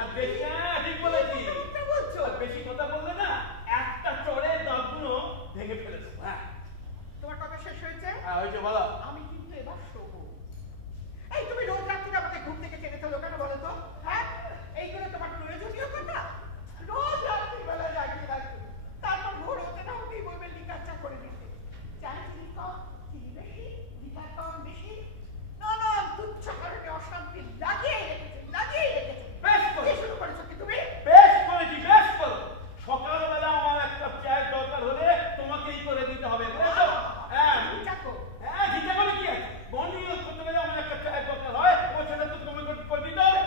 আর বেশি ঠিক বলেছি বলছো, বেশি কথা বললে না একটা চড়ে দাঁতগুলো ভেঙে ফেলে দেবো। হ্যাঁ তোমার কথা শেষ হয়েছে? হ্যাঁ হয়েছে, বলো। আমি কিন্তু এবার শোবো। এই তুমি রোজ রাত্রি আমাকে ঘুম থেকে টেনে তোলো কেন বলো তো? হ্যাঁ এইগুলো তোমার প্রয়োজনীয় কথা? রোজ রাত্রিবেলা জাগিয়ে রাখবে, তারপর ভোর হতে না হতেই বলবে লিকার চা করে দিতে। চায় চিনি কম, চিনি বেশি, লিকার কম বেশি, নানা তুচ্ছ কারণে অশান্তি লাগিয়ে রেখেছে। বেশ করে শুরু করেছো কি তুমি? বেশ করেছি, বেশ করো। সকালবেলা আমার একটা চায়ের দরকার হলে তোমাকেই করে দিতে হবে, বুঝেছো? হ্যাঁ হ্যাঁ, জিজ্ঞাসা করে কি আছে? বন্ডিং করতে গেলে আমার একটা চায়ের দরকার হয়, ও সেটা তো তোমাকে করে দিতে হবে।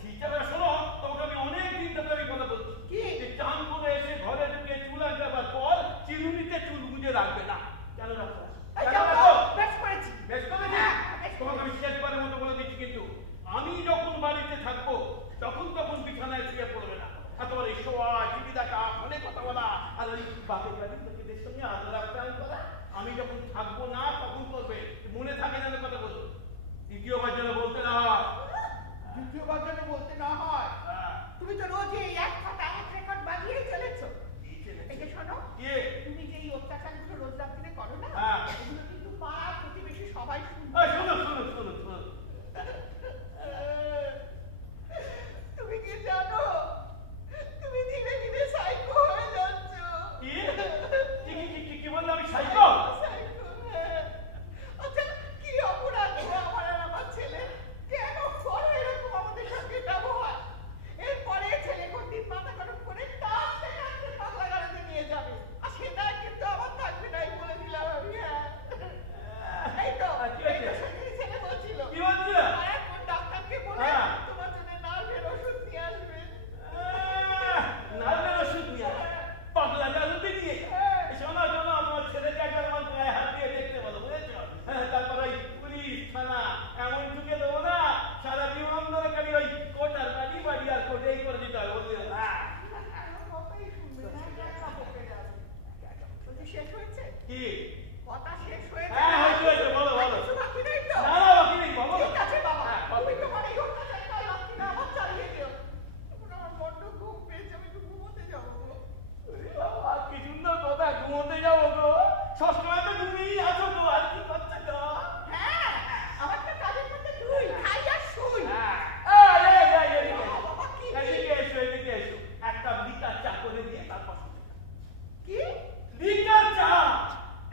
ঠিকঠাক শোনো, তোমাকে আমি অনেক দিন ধরে আমি কথা বলছি কি? যে চান করে এসে ঘরে ঢুকে চুল আনবার পর চিরুনিতে চুল গুঁজে রাখবে না। কেন রাখো? বেশ করেছি। বেশ করেছি? তোমাকে আমি শেষবারের মতো বলে দিচ্ছি, কিন্তু আমি যখন বাড়িতে থাকবো তখন বিছানায় শুয়ে পড়বে না। আর তোমার এই শোয়া, টিভি দেখা, ফোনে কথা বলা, আর ওই বাপের বাড়ির লোকেদের সঙ্গে আদর আপ্যায়ন করা আমি যখন থাকবো না তখন করবে। মনে থাকে যেন কথা বলবো, দ্বিতীয়বার যেন বলতে না হয়। দ্বিতীয়বার যেন বলতে না হয়। তুমি তো রোজ এই এক কথা এক রেকর্ড বাজিয়েই চলেছো। এই যে শোনো, তুমি যে এই অত্যাচারগুলো রোজ রাত্রিরে করো না, এগুলো কিন্তু পাড়া প্রতিবেশী সবাই শুনবে। শোনো শোনো শোনো শোনো, তুমি কি জানো তুমি ধীরে ধীরে সাইকো হয়ে যাচ্ছ? কি বললে? আমি সাইকো? আচ্ছা কি অপরাধ আমার আর আমার ছেলে? কেন করো এরকম আমাদের সঙ্গে ব্যবহার? এরপরে ছেলে কোনদিন মাথা গরম করে টানতে টানতে পাগলা গাড়িতে নিয়ে যাবে, আর সেটা কিন্তু আমার থাকবে নাই বলে দিলাম আমি। এই তো ছেলে বলছিল কি বলছিল? কোন ডাক্তারকে বলে তোমার জন্য নার্ভের ওষুধ নিয়ে আসবে। নার্ভের ওষুধ নিয়ে পাগলা গাড়িতে নিয়ে? শোনো শোনো, তোমার ছেলেকে একবার আমার গায়ে হাত দিয়ে দেখতে বলো, বুঝেছো? তারপর ওই পুলিশ থানা এমন ঢুকে দেবো না, সারা জীবন ধরে খালি ওই কোটার বাড়ি বাড়ি আর কোটেই করে দিতে হবে, বুঝলি? শেষ হয়েছে কি কথা? শেষ হয়েছে? হ্যাঁ হয়েছে, বলো বলো। কিছু বাকি নেই তো? না না, বাকি নেই, বলো। ঠিক আছে বাবা, তুমি তোমার এই অত্যাচারটা রাত্রিটা আবার চালিয়ে দিও। এখন আমার বড্ড ঘুম পেয়েছে, আমি একটু ঘুমোতে যাবো। কি সুন্দর কথা, ঘুমোতে যাবো গো। সবসময় তো ঘুমিয়েই আছো গো, আর কি করছো গো? হ্যাঁ, আমার তো কাজের মধ্যে তুই খাই আর শুই। বাবা কি এদিকে এসো, এদিকে এসো। একটা লিকার চা করে দিয়ে তারপর কি লিকার চা।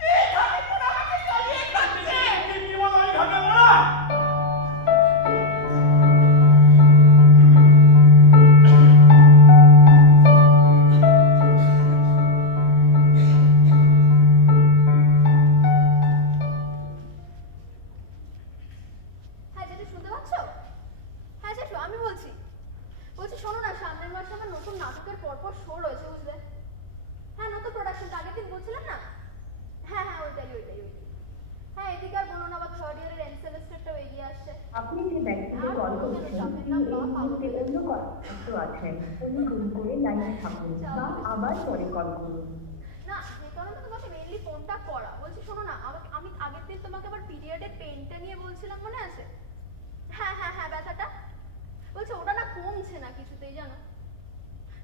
এই ঘরে পুরো আমাকে চালিয়ে খাচ্ছে। কি বলো? আমি ভাবে না। হ্যাঁ যেটা শুনতে পাচ্ছ? হ্যাঁ জেঠু আমি বলছি শোনো না, সামনের মাসে আমার নতুন নাটকের পরপর শো রয়েছে, বুঝলে? হ্যাঁ নতুন প্রোডাকশন, আগের দিন বলছিলাম না? হ্যাঁ হ্যাঁ ওইটাই। হ্যাঁ এদিকে আর বলো না, আবার থার্ড ইয়ারের এন্ড সেমেস্টারটাও এগিয়ে আসছে। আপনি যে ব্যক্তিকে কল করছেন তিনি এই মুহূর্তে অন্য কর্মরত আছেন। অনুগ্রহ করে লাইনে থাকুন বা আবার পরে কল করুন। না যে কারণে তোমাকে মেইনলি ফোনটা করা, বলছি শোনো না, আমি আগের দিন তোমাকে আবার পিরিয়ডের পেইনটা নিয়ে বলছিলাম, মনে আছে? হ্যাঁ ব্যথাটা বলছে ওটা না কমছে না কিছুতেই, জানো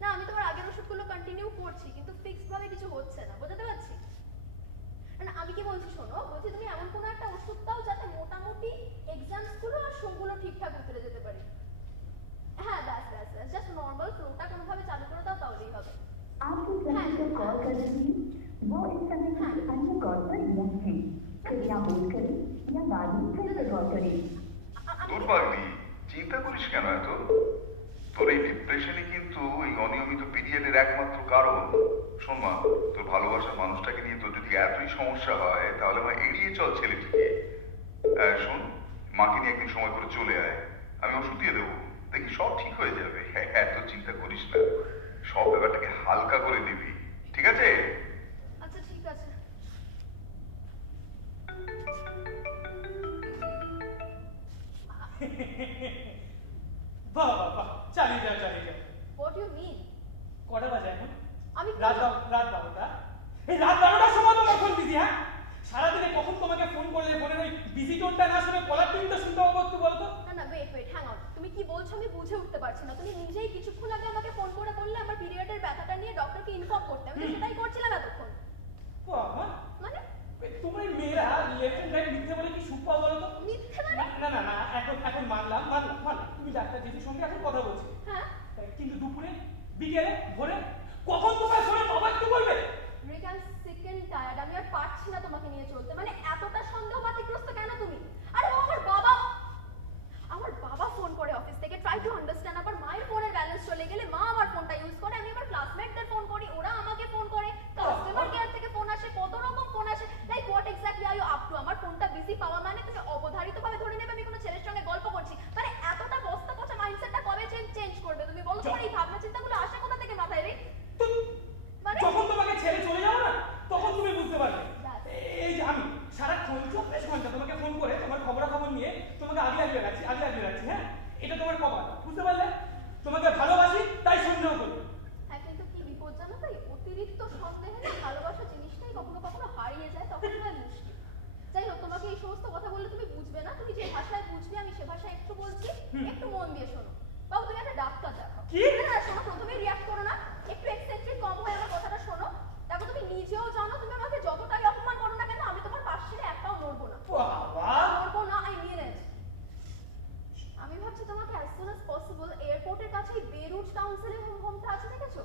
না? আমি তোমার আগের ওষুধগুলো কন্টিনিউ করছি, কিন্তু ফিক্সড ভাবে কিছু হচ্ছে না, বোঝাতে পারছি না? আমি কি বলছি শোনো, বলছি তুমি এমন কোনো একটা ওষুধ দাও যাতে মোটামুটি এক্সামস গুলো আর শোগুলো ঠিকঠাক উতরে যেতে পারে। হ্যাঁ ব্যাস জাস্ট নর্মাল ফ্লোটা কোনোভাবে চালু করে দাও, তাহলেই হবে। आप जिस व्यक्ति को कॉल कर रहे हैं वो इस समय किसी अन्य कॉल पर व्यस्त हैं। कृपया होल्ड करें या बाद में फिर से कॉल करें। দুর্ভাগ্যি চিন্তা করিস কেন এত? তোর এই ডিপ্রেশনে কিন্তু এই অনিয়মিত পিরিয়ডের একমাত্র কারণ। শোন মা, তোর ভালোবাসার মানুষটাকে নিয়ে তোর যদি এতই সমস্যা হয় তাহলে মা এড়িয়ে চল ছেলেটিকে। শোন, মাকে নিয়ে একদিন সময় করে চলে আয়, আমি ওষুধ দিয়ে দেবো, দেখি সব ঠিক হয়ে যাবে। এত চিন্তা করিস না, সব ব্যাপারটাকে হালকা করে নিবি, ঠিক আছে? আচ্ছা ঠিক আছে। বাহ, চালিয়ে যাও। What you mean? কটা বাজে এখন? আমি রাত 12টা। এই রাত 12টার সময় তোমার ফোন বিজি? হ্যাঁ, সারাদিনে কখন তোমাকে ফোন করলে ফোনের ওই বিজি টোনটা না শুনে কলার টিউনটা শুনতে পাবো, একটু বলো তো? না ওয়েট হ্যাং অন, তুমি কি বলছো বলছো আমি বুঝে উঠতে পারছি না। তুমি নিজেই কিছুক্ষণ আগে আমাকে ফোন করে বললে আমার পিরিয়ডের ব্যথাটা নিয়ে ডক্টরকে ইনফর্ম করতে। আমি তো সেটাই করছিলাম এতক্ষণ। বাবা, মানে তোমার মেয়েরা লেফট এন্ড রাইট মিথ্যে বলে কি সুখ পাওয়া বলো তো? মিথ্যে মানে? না, এখন মানলাম। তুমি ডাক্তার জেঠির সঙ্গে এখন কথা বলছি, হ্যাঁ কিন্তু দুপুরে, বিকেলে, ভোরে কখন তোমার শোনে বাবা একটু বলবে? Rick, I am sick and tired. আমি আর পারছি না তোমাকে নিয়ে চলতে। মানে এতটা সন্দেহবাতিগ্রস্ত কেন তুমি? আরে আমার বাবা ফোন করে অফিস থেকে, ট্রাই টু আন্ডারস্ট্যান্ড। আবার মায়ের ফোনের ব্যালেন্স চলে গেলে মা আমার ফোনটা ইউজ করে, আমি আমার ক্লাসমেটদের ফোন করি, ওরা আমাকে ফোন করে, কাস্টমার কেয়ার থেকে ফোন আসে, কত রকম ফোন আসে। Like what exactly are you up to? আমার ফোনটা বিজি পাওয়া মানে তুমি অবধারিতভাবে ধরে নেবে আমি কোনো ছেলের সঙ্গে গল্প করছি। মানে এতটা বস্তা পচা মাইন্ডসেটটা কবে চেঞ্জ করবে তুমি বলো? তোমার এই ভাবনা চিন্তাগুলো আসে কোথা থেকে মাথায় রে? মানে যখন তোমাকে ছেড়ে চলে যাবো না, তখন তুমি বুঝতে পারবে। এই যে আমি সারাক্ষণ 24 ঘন্টা তোমাকে ফোন করে তোমার খবরাখবর নিয়ে তোমাকে আগলে রাখছি, হ্যাঁ, এটা তোমার কপাল, বুঝতে পারলে? তোমাকে ভালোবাসি তাই সন্দেহ করি। হ্যাঁ, কিন্তু কি বিপদ জানো তাই? অতিরিক্ত সন্দেহে না ভালোবাসা জিনিসটাই কখনো কখনো হারিয়ে যায়, তখন হয় মুশকিল। যাই হোক, তোমাকে এই সমস্ত কথা বললে তুমি বুঝবে না। তুমি যে ভাষায় বুঝবে আমি সে ভাষায় একটু বলছি, একটু মন দিয়ে শোনো। বাবু তুমি একটা ডাক্তার দেখাও। কি? না শোনো, প্রথমে রিঅ্যাক্ট করো না, একটু এক্সেন্ট্রিক কম হয়ে আমার কথাটা শোনো। দেখো তুমি নিজেও জানো তুমি আমাকে যতটাই অপমান করো না কেন আমি তোমার পাশ ছেড়ে একটাও নড়বো না। বাবা, নড়বো না, আই মিন ইট। আমি ভাবছি তোমাকে as soon as possible এয়ারপোর্টের কাছেই বেরুট কাউন্সিলিং হোমটা আছে, দেখেছো?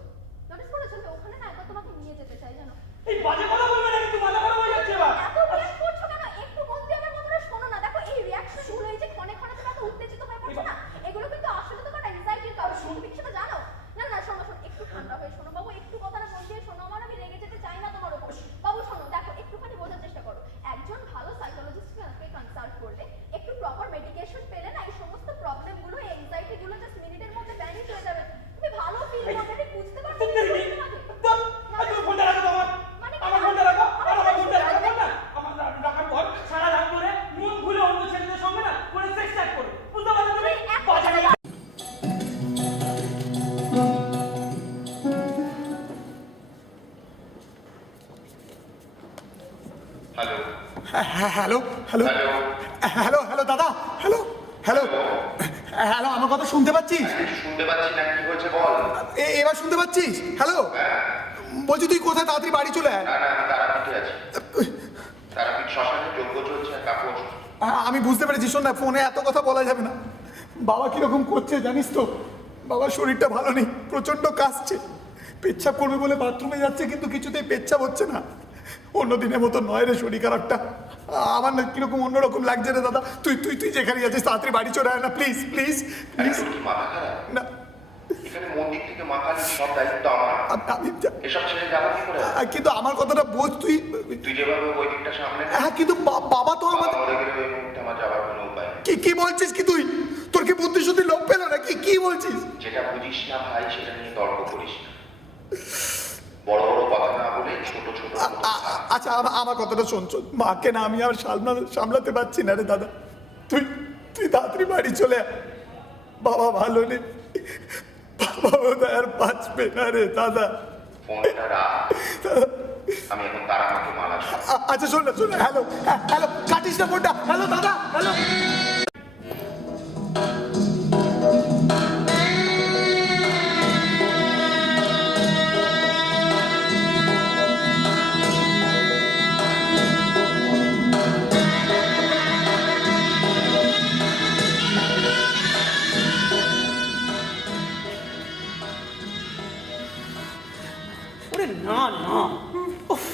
নোটিস করেছো? আমি ওখানে না একবার তোমাকে নিয়ে যেতে চাই জানো। এই বাজে কথা বলবে না, কিন্তু মাথা খারাপ হয়ে যাচ্ছে এবার। এত রিঅ্যাক্ট করছো কেন? একটু মন দিয়ে আমার কথাটা শোনো না। দেখো এই রিঅ্যাকশন গুলো, এই যে ক্ষণে ক্ষণে তুমি এত উত্তেজিত হয়ে পড়ছো না, এগুলো কিন্তু আসলে তোমার অ্যাংজাইটির কারণ। তুমি কি সেটা জানো? না শোনো, একটু ঠান্ডা হয়ে শোনো বাবু, একটু কথাটা মন দিয়ে শোনো আমার। আমি রেগে যেতে চাই না তোমার উপর। বাবু শোনো, দেখো একটুখানি বোঝার চেষ্টা করো। একজন ভালো সাইকোলজিস্টকে কনসাল্ট করলে, একটু প্রপার মেডিকেশন পেলে না এই সমস্ত প্রবলেম গুলো, এই অ্যাংজাইটি গুলো জাস্ট মিনিটের মধ্যে ভ্যানিশ হয়ে যাবে। তুমি ভালো ফিল করবে, তুমি বুঝতে পারছো? তুমি ফোনটা রাখো তোমার। আমার ফোনটা রাখো, আমার ফোনটা রাখো না। আমার রাখার পর সারা রাত ধরে মন ভুলে অন্য ছেলেদের সঙ্গে না করে সেক্স চ্যাট করো, বুঝতে পারছো তুমি? বাজে কথা। হ্যালো হ্যালো দাদা, হ্যালো আমার কথা শুনতে পাচ্ছিস? শুনতে পাচ্ছি না, কি হয়েছে বল? এবার শুনতে পাচ্ছিস? হ্যালো, বলছি তুই কোথায়? তাড়াতাড়ি বাড়ি চলে আয়। না আমি তারাপীঠে আছি। তারাপীঠ শ্মশানে যজ্ঞ চলছে, কাকু। আমি বুঝতে পেরেছি, শোন না, ফোনে এত কথা বলা যাবে না। বাবা কিরকম করছে জানিস তো? বাবার শরীরটা ভালো নেই, প্রচন্ড কাশছে, পেচ্ছাপ করবে বলে বাথরুমে যাচ্ছে, কিন্তু কিছুতেই পেচ্ছাপ হচ্ছে না। অন্য দিনের মতো নয় রে শরীর খারাপটা। আমার না কিরকম অন্যরকম লাগছে রে দাদা। তুই যেখানে যাচ্ছিস তাড়াতাড়ি বাড়ি চলে আয় না, প্লিজ প্লিজ প্লিজ। মাথা খারাপ না, এখানে মন্দির থেকে মাথা সব দায়িত্ব আমার। এসব ছেড়ে যাবো কি করে? কিন্তু আমার কথাটা বোঝ। তুই যেভাবে ওই দিকটা সামনে, হ্যাঁ, কিন্তু বাবা তো আমাদের মরে গেলে ওই মুহূর্তে আমার যাওয়ার কোনো উপায় নেই। কি বলছিস? কি তুই, তোর কি বুদ্ধি শুদ্ধি লোপ পেলো না? কি বলছিস? যেটা বুঝিস না ভাই সেটা নিয়ে তর্ক করিস না। বড় বড় কথা না বলে ছোট ছোট আচ্ছা আমার কথাটা শোন। মাকে না আমি আর সামলাতে পারছি না রে দাদা। তুই তাড়াতাড়ি বাড়ি চলে আয়। বাবা ভালো নেই, বাবা বোধহয় আর বাঁচবে না রে দাদা। ফোনটা রাখ, আমি এখন তারামাকে মালা। আচ্ছা শোন না, হ্যালো, কাটিস না ফোনটা। হ্যালো দাদা, হ্যালো। না উফ,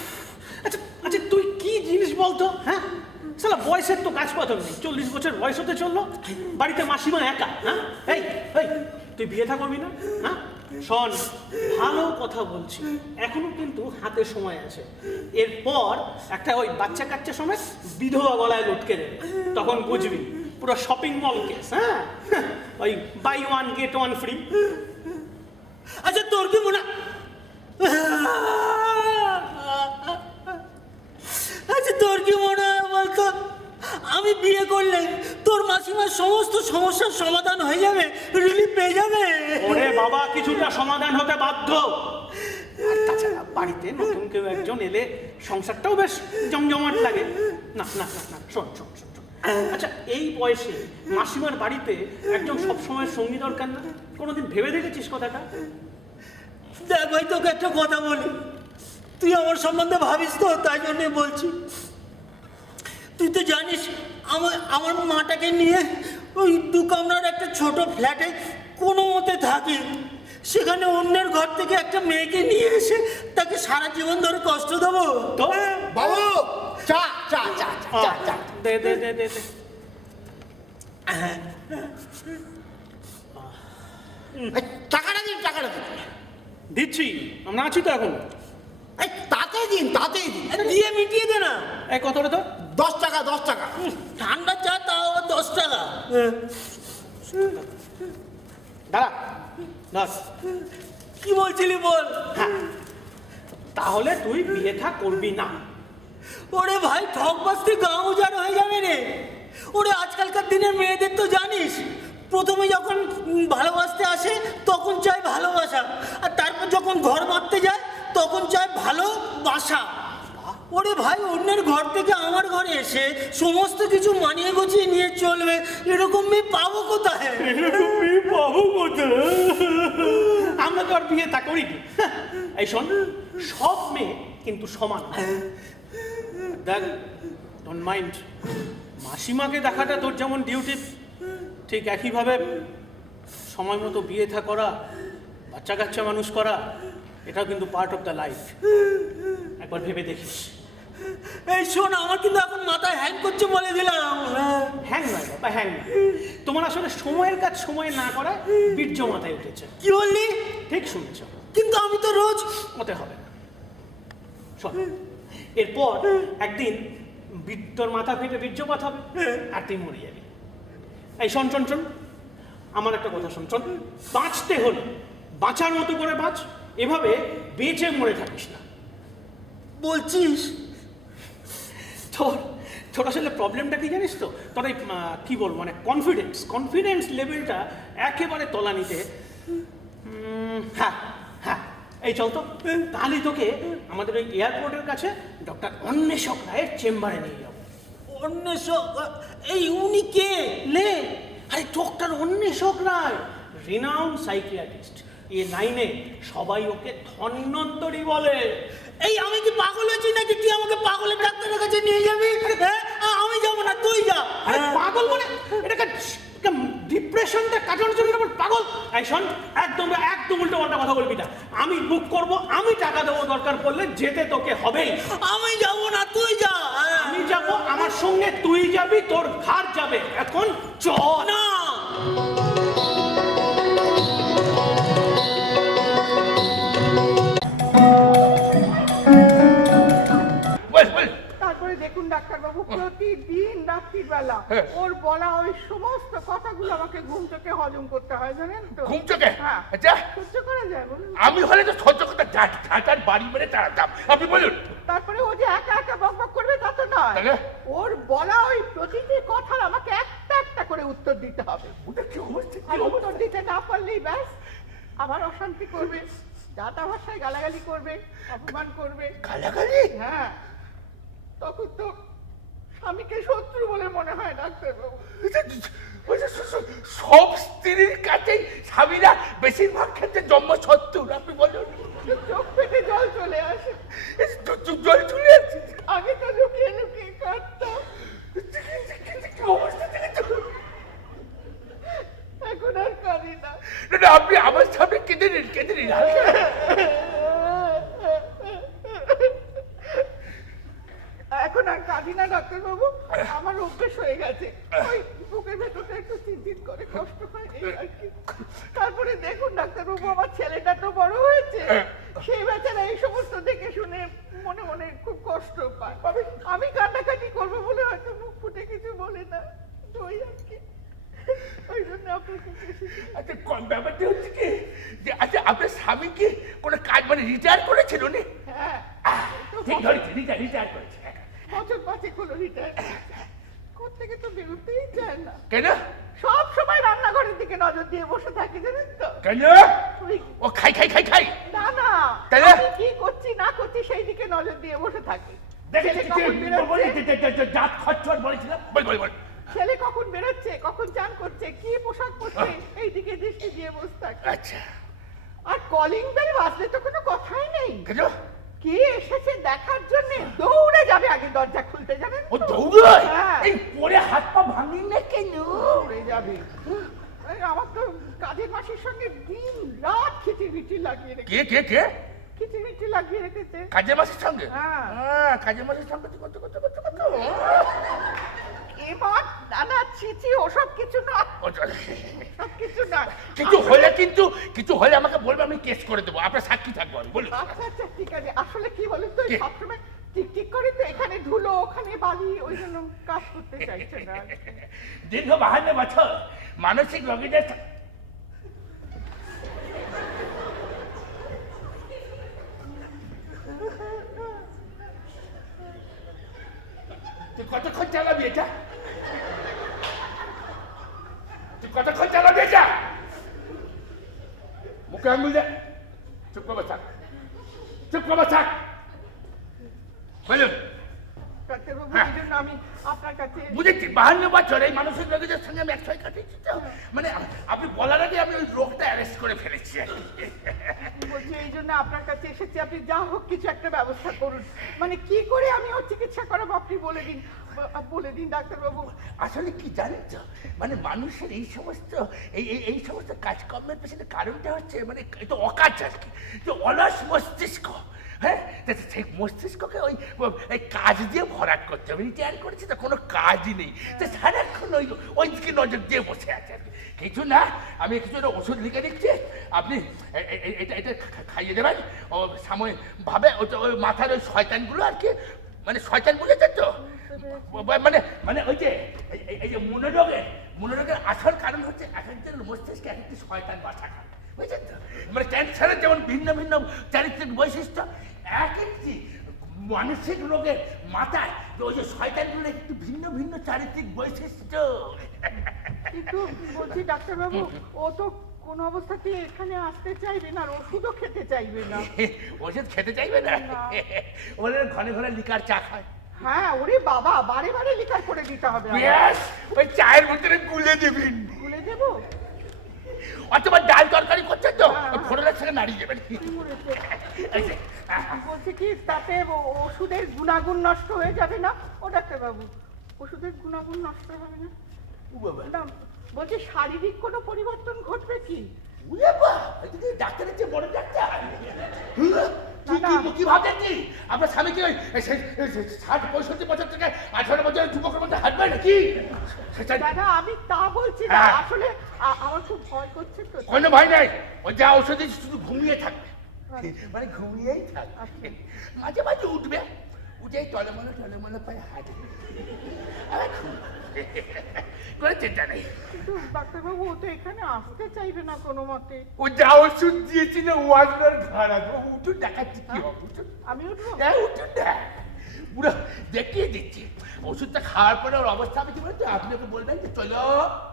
আচ্ছা তুই কি জিনিস বলতো? হ্যাঁ, সালা বয়সের তো কাজ কথা নেই। 40 বছর বয়স হতে চললো, বাড়িতে মাসিমা একা। হ্যাঁ, এই তুই বিয়ে থা করবি না? হ্যাঁ শোন, ভালো কথা বলছি, এখনো কিন্তু হাতে সময় আছে। এরপর একটা ওই বাচ্চা কাচ্চা সময় বিধবা গলায় লটকে দেবে, তখন বুঝবি পুরো শপিং মল কেস। হ্যাঁ, ওই buy one get one free. আচ্ছা তোর কি মনে, তোর কি মনে হয় বলতো, আমি বিয়ে করলে তোর মাসিমার সমস্ত সমস্যার সমাধান হয়ে যাবে, রিলিফ পেয়ে যাবে? ওরে বাবা, কিছুটা সমাধান হতে বাধ্য। আর তাছাড়া বাড়িতে নতুন কেউ একজন এলে সংসারটাও বেশ জমজমাট লাগে। না শোন, আচ্ছা এই বয়সে মাসিমার বাড়িতে একজন সবসময় সঙ্গী দরকার না? কোনোদিন ভেবে দেখেছিস কথাটা? দেখ ভাই, তোকে একটা কথা বলি, তুই আমার সম্বন্ধে ভাবিস তো, তাই জন্যই বলছি। তুই তো জানিস আমার মাটাকে নিয়ে ওই 2 কামরার একটা ছোট ফ্ল্যাটে কোনো মতে থাকি। সেখানে অন্যের ঘর থেকে একটা মেয়েকে নিয়ে এসে তাকে সারা জীবন ধরে কষ্ট দেবো? তো বাবু চা চা চা চা চা দে দে দে দে দে। টাকাটা দিন, টাকাটা দিন। দিচ্ছি, আমরা আছি তো এখন। এই তাতেই দিন, তাতেই দিন। দিয়ে মিটিয়ে দে না। এই কতটা তো? 10 টাকা, 10 টাকা। ঠান্ডা চা তাও 10 টাকা। দাঁড়া দাস, কি বলছিলি বল। তাহলে তুই বিয়ে থা করবি না? ওরে ভাই, ঠক বাস্তি গাঁ উজাড় হয়ে যাবে রে। ওরে আজকালকার দিনের মেয়েদের তো জানিস, প্রথমে যখন ভালোবাসতে আসে তখন চায় ভালোবাসা, আর তারপর যখন ঘর বাঁধতে যায় তখন চায় ভালোবাসা। ওরে ভাই, অন্যের ঘর থেকে আমার ঘরে এসে সমস্ত কিছু মানিয়ে গুছিয়ে নিয়ে চলবে, এরকম মেয়ে পাবো কোথায়? এরকম মেয়ে পাবো কোথায়? আমরা তো আর বিয়ে থা করিনি। এই শোন, সব মেয়ে কিন্তু সমান। দেখ, ডোন্ট মাইন্ড, মাসিমাকে দেখাটা তোর যেমন ডিউটি, ঠিক একইভাবে সময় মতো বিয়ে থা করা, বাচ্চা কাচ্চা মানুষ করা, এটাও কিন্তু পার্ট অফ দ্য লাইফ। একবার ভেবে দেখিস। এই শোন, আমার কিন্তু এখন মাথায় হ্যাং করছে বলে দিলাম। হ্যাং নয় বাবা, হ্যাং নয়। তোমার আসলে সময়ের কাজ সময়ে না করায় বীর্য মাথায় উঠেছে। কি বললি? ঠিক শুনেছ, কিন্তু আমি তো রোজ। হতে হবে না। শোন, এরপর একদিন তোর মাথা ফেটে বীর্যপাত হবে আর তুই মরে যাবি। এই শোন শোন শোন, আমার একটা কথা শোন শোন, বাঁচতে হলে বাঁচার মতো করে বাঁচ, এভাবে বেঁচে মরে থাকিস না। বলছিস? তোর তোর আসলে প্রবলেমটা কি জানিস তো? তোর এই কি বলবো, মানে কনফিডেন্স লেভেলটা একেবারে তলানিতে। হ্যাঁ হ্যাঁ, এই চল তো, তাহলে তোকে আমাদের ওই এয়ারপোর্টের কাছে ডক্টর অন্বেষক রায়ের চেম্বারে নিয়ে যাবো। অন্বেষক? এই উনি কে? লে, আরে ডক্টর অন্বেষক রায়, রিনাউন্ড সাইকিয়াট্রিস্ট। এ লাইনে সবাই ওকে ধন্বন্তরী বলে। এই আমি কি পাগল হয়েছি নাকি তুই আমাকে পাগলের ডাক্তারের কাছে নিয়ে যাবি? হ্যাঁ, আমি যাবো না, তুই যা। আরে পাগল মানে এটাকে ডিপ্রেশনটা কাটানোর জন্য আবার পাগল? এই শোন, একদম একদম উল্টো পাল্টা কথা বলবি না। আমি বুক করব, আমি টাকা দেবো, দরকার পড়লে যেতে তোকে হবেই। আমি যাবো না, তুই যা। আমি যাব, আমার সঙ্গে তুই যাবি, তোর ঘাড় যাবে। এখন চল না। তারপরে দেখুন ডাক্তারবাবু, প্রতিদিন রাত্রির বেলা ওর বলা ওই সমস্ত কথাগুলো আমাকে ঘুম চোখে হজম করতে হয়, জানেন তো? ঘুম চোখে? হ্যাঁ। আচ্ছা, সহ্য করা যায় বলুন? আমি হলে তো সহ্য করতে ঝাঁটার বাড়ি মেরে তাড়াতাম। আপনি বলুন। তারপরে ও যে একা একা বকবক করবে তা তো নয়, তাহলে? ওর বলা ওই প্রতিটি কথার আমাকে একটা একটা করে উত্তর দিতে হবে। ওটা কি অবস্থা? আর উত্তর দিতে না পারলেই ব্যাস আবার অশান্তি করবে, যা তা ভাষায় গালাগালি করবে, অপমান করবে। গালাগালি? হ্যাঁ, তখন তো স্বামীকে শত্রু বলে মনে হয় ডাক্তারবাবু। সব স্ত্রীর কাছেই স্বামীরা বেশিরভাগ ক্ষেত্রে জন্ম শত্রু। আপনি বলুন। চোখ পেটে জল চলে আসে। জল চলে আসছে। আগে তো লুকিয়ে লুকিয়ে কাঁদতাম, কি অবস্থা দেখেছো? এখন আর কাঁদি না। না না, আপনি আমার সামনে কেঁদে নিন, কেঁদে নিন। এখন আর কাঁদি না ডাক্তারবাবু, আমার অভ্যেস হয়ে গেছে। ওই বুকের ভেতরটা একটু চিনচিন করে, কষ্ট হয় এই আর কি। তারপরে দেখুন ডাক্তারবাবু, আমার ছেলেটা তো বড় হয়েছে, সেই বেচারা এই সমস্ত দেখে শুনে মনে মনে খুব কষ্ট পায়। আমি কান্নাকাটি করবো বলে হয়তো মুখ ফুটে কিছু বলে না, ওই আর কি। ওই জন্য আপনার কাছে এসেছি। আচ্ছা, ব্যাপারটা হচ্ছে কি যে, আচ্ছা আপনার স্বামী কি কোনো কাজ মানে রিটায়ার করেছিল নি? হ্যাঁ, ঠিক ধরেছি, রিটায়ার করেছে। বছর 5 হলো রিটায়ার। কোত্থেকে তো বেরোতেই চায় না, কেন? সব সময় রান্নাঘরের দিকে নজর দিয়ে বসে থাকি, জানেন তো? কেন? ওই ও খাই। না না, তাহলে? আমি কি করছি না করছি সেই দিকে নজর দিয়ে বসে থাকি। দেখেছি, ছেলে কখন বেরোচ্ছে? জাত খচ্চর বলেছিলাম। বল। করছে, কি পোশাক পরছে, এইদিকে দৃষ্টি দিয়ে বসে থাকে। আচ্ছা আর কলিং বেল বাজলে তো কোনো কথাই নেই। কেন কে এসেছে দেখার জন্য দৌড়ে যাবে, আগে দরজা খুলতে যাবে। ও দৌড়ায় হ্যাঁ। এই পরে হাত পা ভাঙি না কেন? দৌড়ে যাবে। এই আমার তো কাজের মাসির সঙ্গে দিন রাত খিটিমিটি লাগিয়ে রেখেছে। কে কে কে খিটিমিটি লাগিয়ে রেখেছে। কাজের মাসের সঙ্গে? হ্যাঁ। কাজের মাসের সঙ্গে তো কত এবার দাদা ছিছি ওসব কিছু না, সব কিছু না। কিছু হলে আমাকে বলবে, আমি কেস করে দেবো, আপনার সাক্ষী থাকবো আমি, বলুন। আচ্ছা আচ্ছা ঠিক আছে। আসলে কি বলুন তো, কি? সবসময় টিকটিক করে তো এখানে ধুলো ওখানে বালি, ওই জন্য কাজ করতে চাইছে না। দীর্ঘ 52 বছর মানসিক রোগীদের তুই কতক্ষণ চালাবি এটা? তুই কতক্ষণ চালাবি এটা? মুখে আঙুল দে। চুপ করে থাক, চুপ করে থাক। বলুন। ডাক্তারবাবু, হ্যাঁ। এই জন্য আমি আপনার কাছে বুঝেছি, 52 বছর এই মানসিক রোগীদের সঙ্গে আমি একসাথে কাটিয়েছি তো, মানে আপনি বলার আগে আমি ওই রোগটা অ্যারেস্ট করে ফেলেছি আর কি। বলছি, এই জন্য আপনার কাছে এসেছি। আপনি যা হোক কিছু একটা ব্যবস্থা করুন। মানে কি করে আমি ওর চিকিৎসা করাবো আপনি বলে দিন ডাক্তারবাবু। আসলে কি জানেন তো, মানে মানুষের এই সমস্ত এই সমস্ত কাজকর্মের পেছনে কারণটা হচ্ছে মানে এটা অকাজ আর কি, যে অলস মস্তিষ্ক। হ্যাঁ, সেই মস্তিষ্ককে ওই কাজ দিয়ে ভরাট করতে হবে। রিটায়ার করেছি তো কোনো কাজই নেই, তো সারাক্ষণ ওই দিকে নজর দিয়ে বসে আছে আর কি। কিছু না, আমি কিছু একটা ওষুধ লিখে দিচ্ছি, আপনি এটা খাইয়ে দেবেন। ও সাময়িক ভাবে ওই মাথার ওই শয়তানগুলো আর কি, মানে শয়তান বুঝেছেন তো, মানে ওই যে এই যে মনোরোগের আসল কারণ হচ্ছে এক একজনের মস্তিষ্কে এক একটি শয়তান বাসা খায়, বুঝছেন তো? মানে ক্যান্সারের যেমন ভিন্ন ভিন্ন চারিত্রিক বৈশিষ্ট্য, এক একটি মানসিক রোগের মাথায় ওই যে শয়তানগুলোর একটু ভিন্ন ভিন্ন চারিত্রিক বৈশিষ্ট্য। কিন্তু বলছি ডাক্তারবাবু, ও তো কোন অবস্থাতেই এখানে আসতে চাইবে না, আর ওষুধও খেতে চাইবে না। ওষুধ খেতে চাইবে না? ওদের ঘরে ঘরে লিকার চা খায়। হ্যাঁ, ওরে বাবা, বারে বারে লিকার করে দিতে হবে। ব্যাস, ওই চায়ের ভিতরে গুলে দিবেন। গুলে দেবো? অথবা ডাল তরকারি করছেন তো, ফোড়নের সঙ্গে নাড়িয়ে দেবেন। বলছি কি, তাতে ওষুধের গুণাগুণ নষ্ট হয়ে যাবে না? ও ডাক্তারবাবু, ওষুধের গুণাগুণ নষ্ট হবে না? না, বলছি শারীরিক কোনো পরিবর্তন ঘটবে কি? ডাক্তারের যে বড় ডাক্তার না। কি ভাবছেন কি? আপনার স্বামী কি 60-65 বছর থেকে 18 বছরের যুবকের মধ্যে হাঁটবে নাকি? দাদা, আমি তা বলছি না, হ্যাঁ। আসলে আমার খুব ভয় করছে তো। কোনো ভয় নাই, ওই যা ওষুধ দিচ্ছে শুধু ঘুমিয়ে থাকবে, মানে ঘুমিয়েই থাকবে। মাঝে মাঝে উঠবে, উঠে টলমলে পায়ে হাঁটবে, আবার ঘুমবে। কোনো চিন্তা নেই। কিন্তু ডাক্তারবাবু, ও তো এখানে আসতে চাইবে না কোনো মতে। ও যা ওষুধ দিয়েছিল ও আপনার ঘর আসবে, উঠুন দেখাচ্ছি কি হবে। উঠুন, আমি উঠবো? হ্যাঁ উঠুন না, পুরো দেখিয়ে দিচ্ছি। ওষুধটা খাওয়ার পরে ওর অবস্থা আমি কি বলছি, আপনি ওকে বলবেন যে চলো,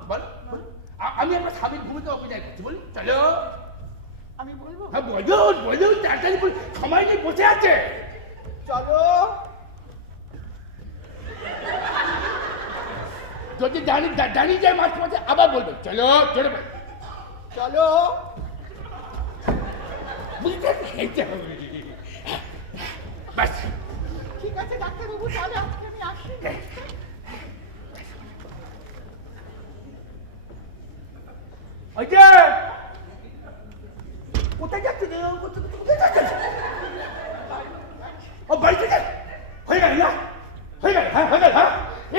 বল। আমি আমার স্বামীর ভূমিকা অভিনয় করছি, বলুন চলো। আমি বলবো? হ্যাঁ বলুন, তাড়াতাড়ি বলুন, সময় নেই, বসে আছে। চলো। যদি দাঁড়িয়ে যায় মাঝে মাঝে আবার বলবেন চলো, জোরে বল। চলো। বুঝতে বাস। ঠিক আছে ডাক্তারবাবু, তাহলে আজকে আমি আসি। ওই যে কোথায় যাচ্ছে রে? কোথায় যাচ্ছে? ও বাড়িতে যান। হয়ে গেল না? হয়ে গেল? হ্যাঁ হয়ে গেল। হ্যাঁ,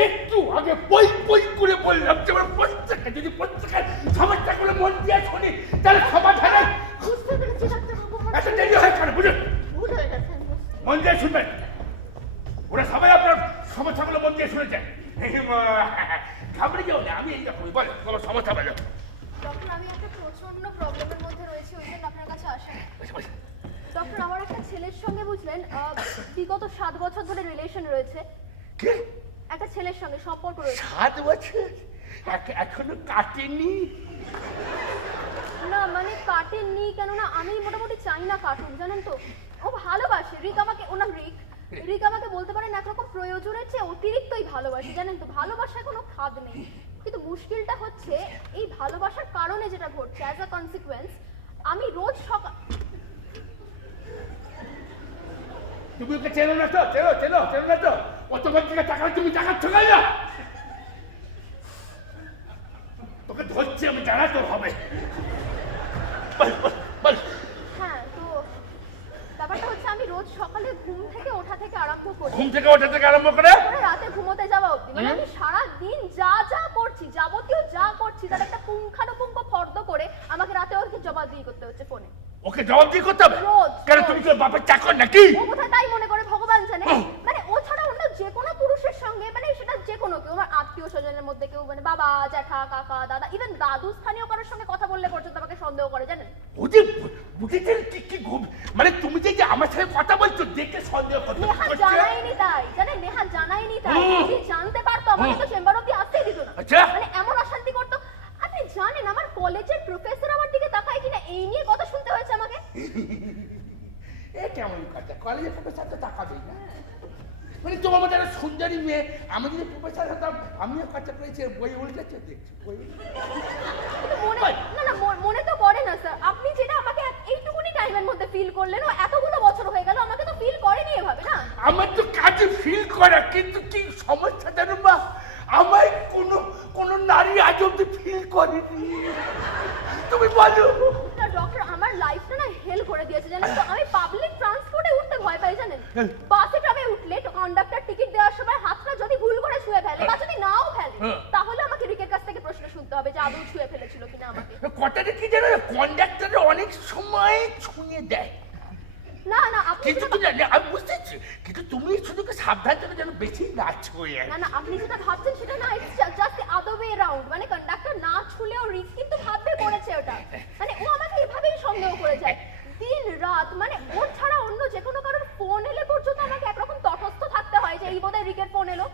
একটু আগে বই করে বললাম যে আমার যদি প্রত্যেকের সমস্যাগুলো মন দিয়ে শুনি তাহলে সমাধানে বুঝতে পেরেছি ডাক্তারবাবু, এত দেরি হয়ে কেন? বুঝুন, ভুল হয়ে গেছে। মন দিয়ে শুনবেন, ওরা সবাই আপনার সমস্যাগুলো মন দিয়ে শুনেছেন। ঘাবড়ে যাও না, আমি এইরকমই। বলো তোমার সমস্যা বলো। ডক্টর, আমি একটা প্রচন্ড প্রবলেমের মধ্যে রয়েছি, ওই জন্য আপনার কাছে আসা। ডক্টর, আমার একটা ছেলের সঙ্গে বুঝলেন বিগত 7 বছর ধরে রিলেশন রয়েছে। কে? একটা ছেলের সঙ্গে সম্পর্ক রয়েছে। 7 বছর? এখনো কাটেনি? না মানে কাটেননি, কেননা আমি মোটামুটি চাই না কাটুন, জানেন তো। ও ভালোবাসে, রিক আমাকে, ওনার রিক আমাকে বলতে পারেন একরকম প্রয়োজনের চেয়ে অতিরিক্তই ভালোবাসে, জানেন তো। ভালোবাসায় কোনো খাদ নেই। কিন্তু মুশকিলটা হচ্ছে এই ভালোবাসার কারণে যেটা ঘটছে অ্যাজ আ কনসিকুয়েন্স আমি রোজ সকাল তুমি ওকে চেনো না তো? চেনো না তো? ও তোমার দিকে টাকা তুমি টাকাচ্ছ না? তোকে ধরছি আমি, জানাতে হবে। বল। হ্যাঁ, তো ব্যাপারটা হচ্ছে আমি রোজ সকালে ঘুম থেকে ওঠা থেকে আরম্ভ করি, ঘুম থেকে ওঠা থেকে আরম্ভ করে রাতে ঘুমোতে যাওয়া অবধি, মানে আমি সারা দিন যা করছি, যাবতীয় যা করছি তার একটা পুঙ্খানুপুঙ্খ ফর্দ করে আমাকে রাতে ওকে জবাবদিহি করতে হচ্ছে ফোনে। ওকে জবাবদিহি করতে হবে? রোজ। কেন, তুমি তো বাপের চাকর নাকি? ও কোথায় তাই মনে করে ভগবান জানে। মানে ও ছাড়া অন্য যে কোনো পুরুষের সঙ্গে, মানে সেটা যে কোনো কেউ, আমার আত্মীয় স্বজনের মধ্যে কেউ, মানে বাবা, জ্যাঠা, কাকা, দাদা, ইভেন দাদু স্থানীয় কারোর সঙ্গে কথা বললে পর্যন্ত আমাকে সন্দেহ করে, জানেন? ও যে বুঝেছেন কি মানে তুমি যে আমার সাথে কথা বলছো দেখে সন্দেহ করতে নেহা জানাইনি তাই, জানেন, নেহা জানাইনি তাই। যদি জানতে পারতো আমাকে তো চেম্বার অব্দি আসতেই দিত না। আচ্ছা। মানে এমন অশান্তি করতো। আপনি জানেন আমার কলেজের প্রফেসর আমার দিকে তাকায় কিনা এই নিয়ে কথা শুনতে হয়েছে আমাকে। এ কেমন কথা, কলেজের প্রফেসর তো টাকাবেই না। মানে তোমার মতো একটা সুন্দরী মেয়ে, আমি যদি প্রফেসর হতাম আমিও কথা করেছি, বই উল্টেছে দেখছি বই। কিন্তু মনে তো করে না স্যার, আপনি যেটা আমাকে এইটুকুনি টাইমের মধ্যে ফিল করলেন, ও এতগুলো বছর হয়ে গেল আমাকে তো ফিল করেনি এভাবে না। আমার তো কাজে ফিল করা, কিন্তু কি সমস্যা জানো মা, আমায় কোনো নারী আজ অব্দি ফিল করেনি। তুমি বলো। ডক্টর আমার লাইফটা না হেল করে দিয়েছে, জানেন তো। আমি পাবলিক ট্রান্সপোর্টে উঠতে ভয় পাই, জানেন। বাসে ট্রামে উঠলে কন্ডাক্টর টিকিট দেওয়ার সময় হাতটা যদি ভুল করে ছুঁয়ে ফেলে বা যদি নাও ফেলে, তাহলে আমাকে রিকের কাছ থেকে প্রশ্ন শুনতে হবে যে আদৌ ছুঁয়ে ফেলেছিল কিনা আমাকে। কথাটা কি জানো, কন্ডাক্টরে অনেক সময় ছুঁয়ে দেয়। না আপনি কিন্তু আমি বুঝতেছি, কিন্তু তুমি শুধু সাবধান থাকো যেন বেশি না ছুঁয়ে। না আপনি যেটা ভাবছেন সেটা না, it's just the other way around. মানে কন্ডাক্টর না ছুলেও রিক কিন্তু ভাববে করেছে ওটা। মানে ও আমাকে এভাবেই সন্দেহ করে যায় দিন রাত। মানে ওর ছাড়া অন্য যে কোনো কারোর ফোন এলে পর্যন্ত আমাকে একরকম তটস্থ থাকতে হয় যে এই বোধহয় রিকের ফোন এলো,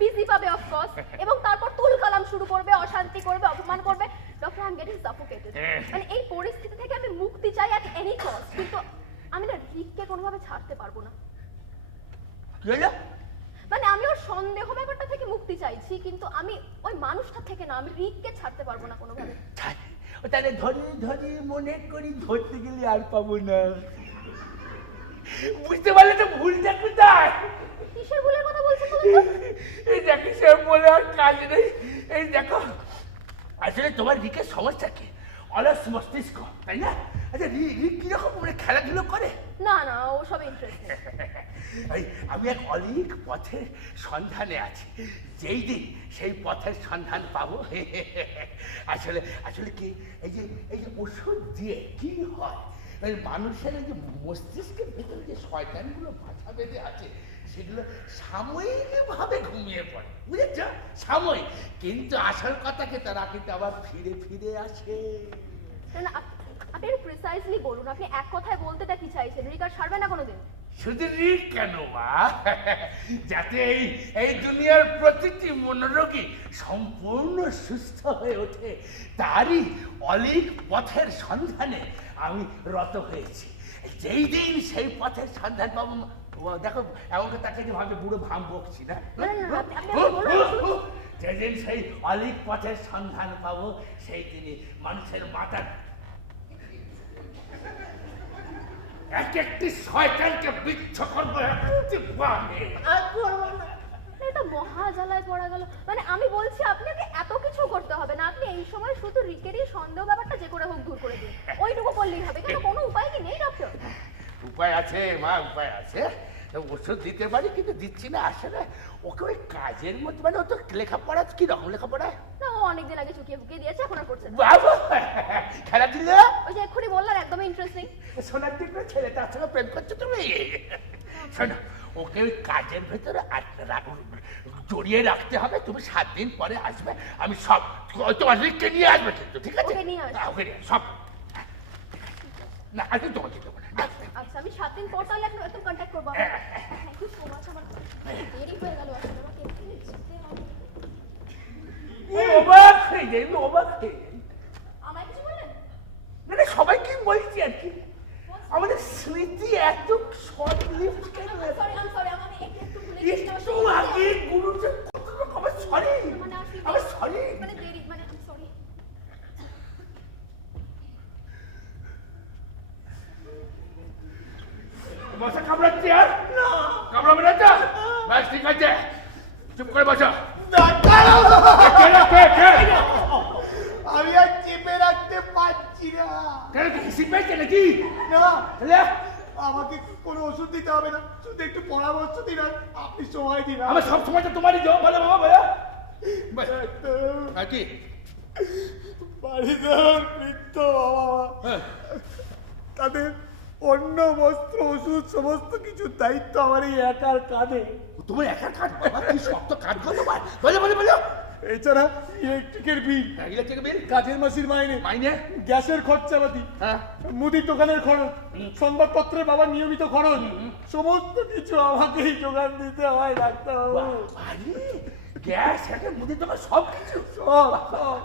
বিজি পাবে অফকোর্স, এবং তারপর তুল কালাম শুরু করবে, অশান্তি করবে, অপমান করবে। Doctor I am getting suffocated. মানে এই পরিস্থিতি থেকে আমি মুক্তি চাই অ্যাট এনি কস্ট, কিন্তু আমি না রিককে কোনোভাবে ছাড়তে পারবো না। মানে আমি ওর সন্দেহ ব্যাপারটা থেকে মুক্তি চাইছি, কিন্তু আমি ওই মানুষটা থেকে না, আমি রিককে ছাড়তে পারবো না কোনোভাবে। তাহলে ধরি মনে করি ধরতে গেলে আর পাবো না। বুঝতে পারলে তো ভুলটা কোথায়? কিসের ভুলের কথা বলছেন বলুন তো? এই দেখো সে বলে আর কাজ নেই। এই দেখো, আসলে তোমার রিকের সমস্যা কি? অলস মস্তিষ্ক, তাই না? আচ্ছা রিক কিরকম মানে খেলাধুলো করে? না ও সব ইন্টারেস্টিং। আমি এক অলিক পথের সন্ধানে আছি, যেই দিন সেই পথের সন্ধান পাবো। আসলে কি এই যে ওষুধ দিয়ে কি হয়, মানুষের এই যে মস্তিষ্কের ভেতরে যে শয়তানগুলো বাসা বেঁধে আছে সেগুলো সাময়িকভাবে ঘুমিয়ে পড়ে, বুঝেছ? সাময়িক, কিন্তু আসল কথাকে তারা কিন্তু আবার ফিরে আসে। না আপনি প্রিসাইজলি বলুন, আপনি এক কথায় বলতেটা কি চাইছেন? রিক আর ছাড়বে না কোনোদিন? শুধু রিক কেন মা, যাতে এই দুনিয়ার প্রতিটি মনোরোগী সম্পূর্ণ সুস্থ হয়ে ওঠে তারই অলিক পথের সন্ধানে আমি রত হয়েছি। যেই দিন সেই পথের সন্ধান পাবো, দেখো এমনকি তাকে যে ভাবে বুড়ো ভাম বকছি না, যেদিন সেই অলিক পথের সন্ধান পাবো সেই দিনই মানুষের মাথা এক একটি শয়তানকে বিচ্ছ করবো। এটা মহা জ্বালায় পড়া গেল। মানে আমি বলছি আপনাকে এত কিছু করতে হবে না, আপনি এই সময় শুধু রিকেরই সন্দেহ ব্যাপারটা যে করে হোক দূর করে দিন, ওইটুকু করলেই হবে। কিন্তু কোনো উপায় কি নেই ডক্টর? উপায় আছে মা, উপায় আছে। ওষুধ দিতে পারি, কিন্তু দিচ্ছি না। আসলে ওকে ওই কাজের মধ্যে, মানে ও তো লেখাপড়া কি রকম লেখাপড়া না, ও অনেকদিন আগে চুকিয়ে ফুকিয়ে দিয়েছে, এখন আর করছে না। বাবা খেলা দিলে ওই যে এক্ষুনি বললাম, একদমই ইন্টারেস্টিং। সোনার দিকে ছেলে তার সঙ্গে প্রেম করছো তুমি। শোনো, ওকে ওই কাজের ভেতরে জড়িয়ে রাখতে হবে। তুমি 7 দিন পরে আসবে, আমি সব তোমার রিককে নিয়ে আসবে, কিন্তু ঠিক আছে? ওকে নিয়ে আসবে। ওকে নিয়ে সব না, আমি তোমাকে দেবো না। আচ্ছা আমি 7 দিন পর তাহলে একদম কন্ট্যাক্ট করবো। Thank you so much. আমার দেরি হয়ে গেল আসলে, আমাকে যেতে হবে। অবাক হয়ে যাই, অবাক হয়ে যাই। আমায় কিছু বললেন? না সবাইকে বলছি আর কি, আমাদের স্মৃতি এত শর্ট লিভ কেন? সরি আমি একটু ভুলে একটু আগে গুরুজন কত রকমের সরি মানে আসলে আমি সরি মানে দেরি মানে সরি। মশা কামড়াচ্ছে আর কামড়াবে না তো ব্যাস ঠিক আছে চুপ করে বসো আমি আর চেপে রাখতে পারছি না। কেন কি হিসিব পেয়েছে নাকি না, তাহলে আমাকে কোনো ওষুধ দিতে হবে না, শুধু একটু পরামর্শ দিন আর আপনি সময় দিন। আমার সব সময় তো তোমারই যাও বলো বাবা বলো আর কি বাড়িতে মৃত্যু বাবা, হ্যাঁ তাদের অন্ন বস্ত্র ওষুধ সমস্ত কিছুর দায়িত্ব আমার এই একার কাঁধে। তোমার একা কাজ বাবা কি শক্ত কাজ গো তোমার বলো বলো বলো এছাড়া ইলেকট্রিকের বিল, ইলেকট্রিক বিল কাজের মাসির মাইনে, মাইনে গ্যাসের খরচাপাতি, হ্যাঁ মুদির দোকানের খরচ, সংবাদপত্রের বাবার নিয়মিত খরচ, সমস্ত কিছু আমাকেই যোগান দিতে হয় ডাক্তারবাবু। আরে গ্যাস একটা মুদির দোকান সব কিছু সব সব।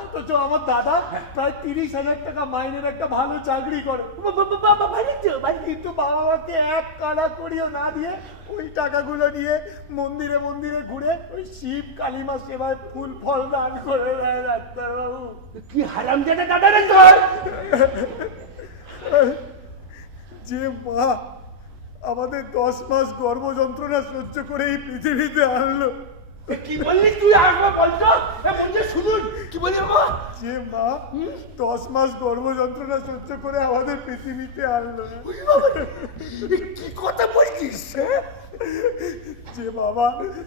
অথচ আমার দাদা প্রায় 30,000 টাকা মাইনের একটা ভালো চাকরি করে, কিন্তু বাবা মাকে এক কানা করিও না দিয়ে ওই টাকাগুলো নিয়ে মন্দিরে মন্দিরে ঘুরে ওই শিব কালীমা সেবায় ফুল ফল দান করে দেয় ডাক্তারবাবু। কি হারাম জানা দাদা রে তোর যে মা আমাদের 10 মাস গর্ভ যন্ত্রণা সহ্য করে এই পৃথিবীতে আনলো, কি বললি তুই আরেকবার বলতো বলছে শুনুন কি বলি বাবা যে মা 10 মাস গর্ভ যন্ত্রণা সহ্য করে আমাদের পৃথিবীতে আনলো, কি কথা বলছিস যে বাবা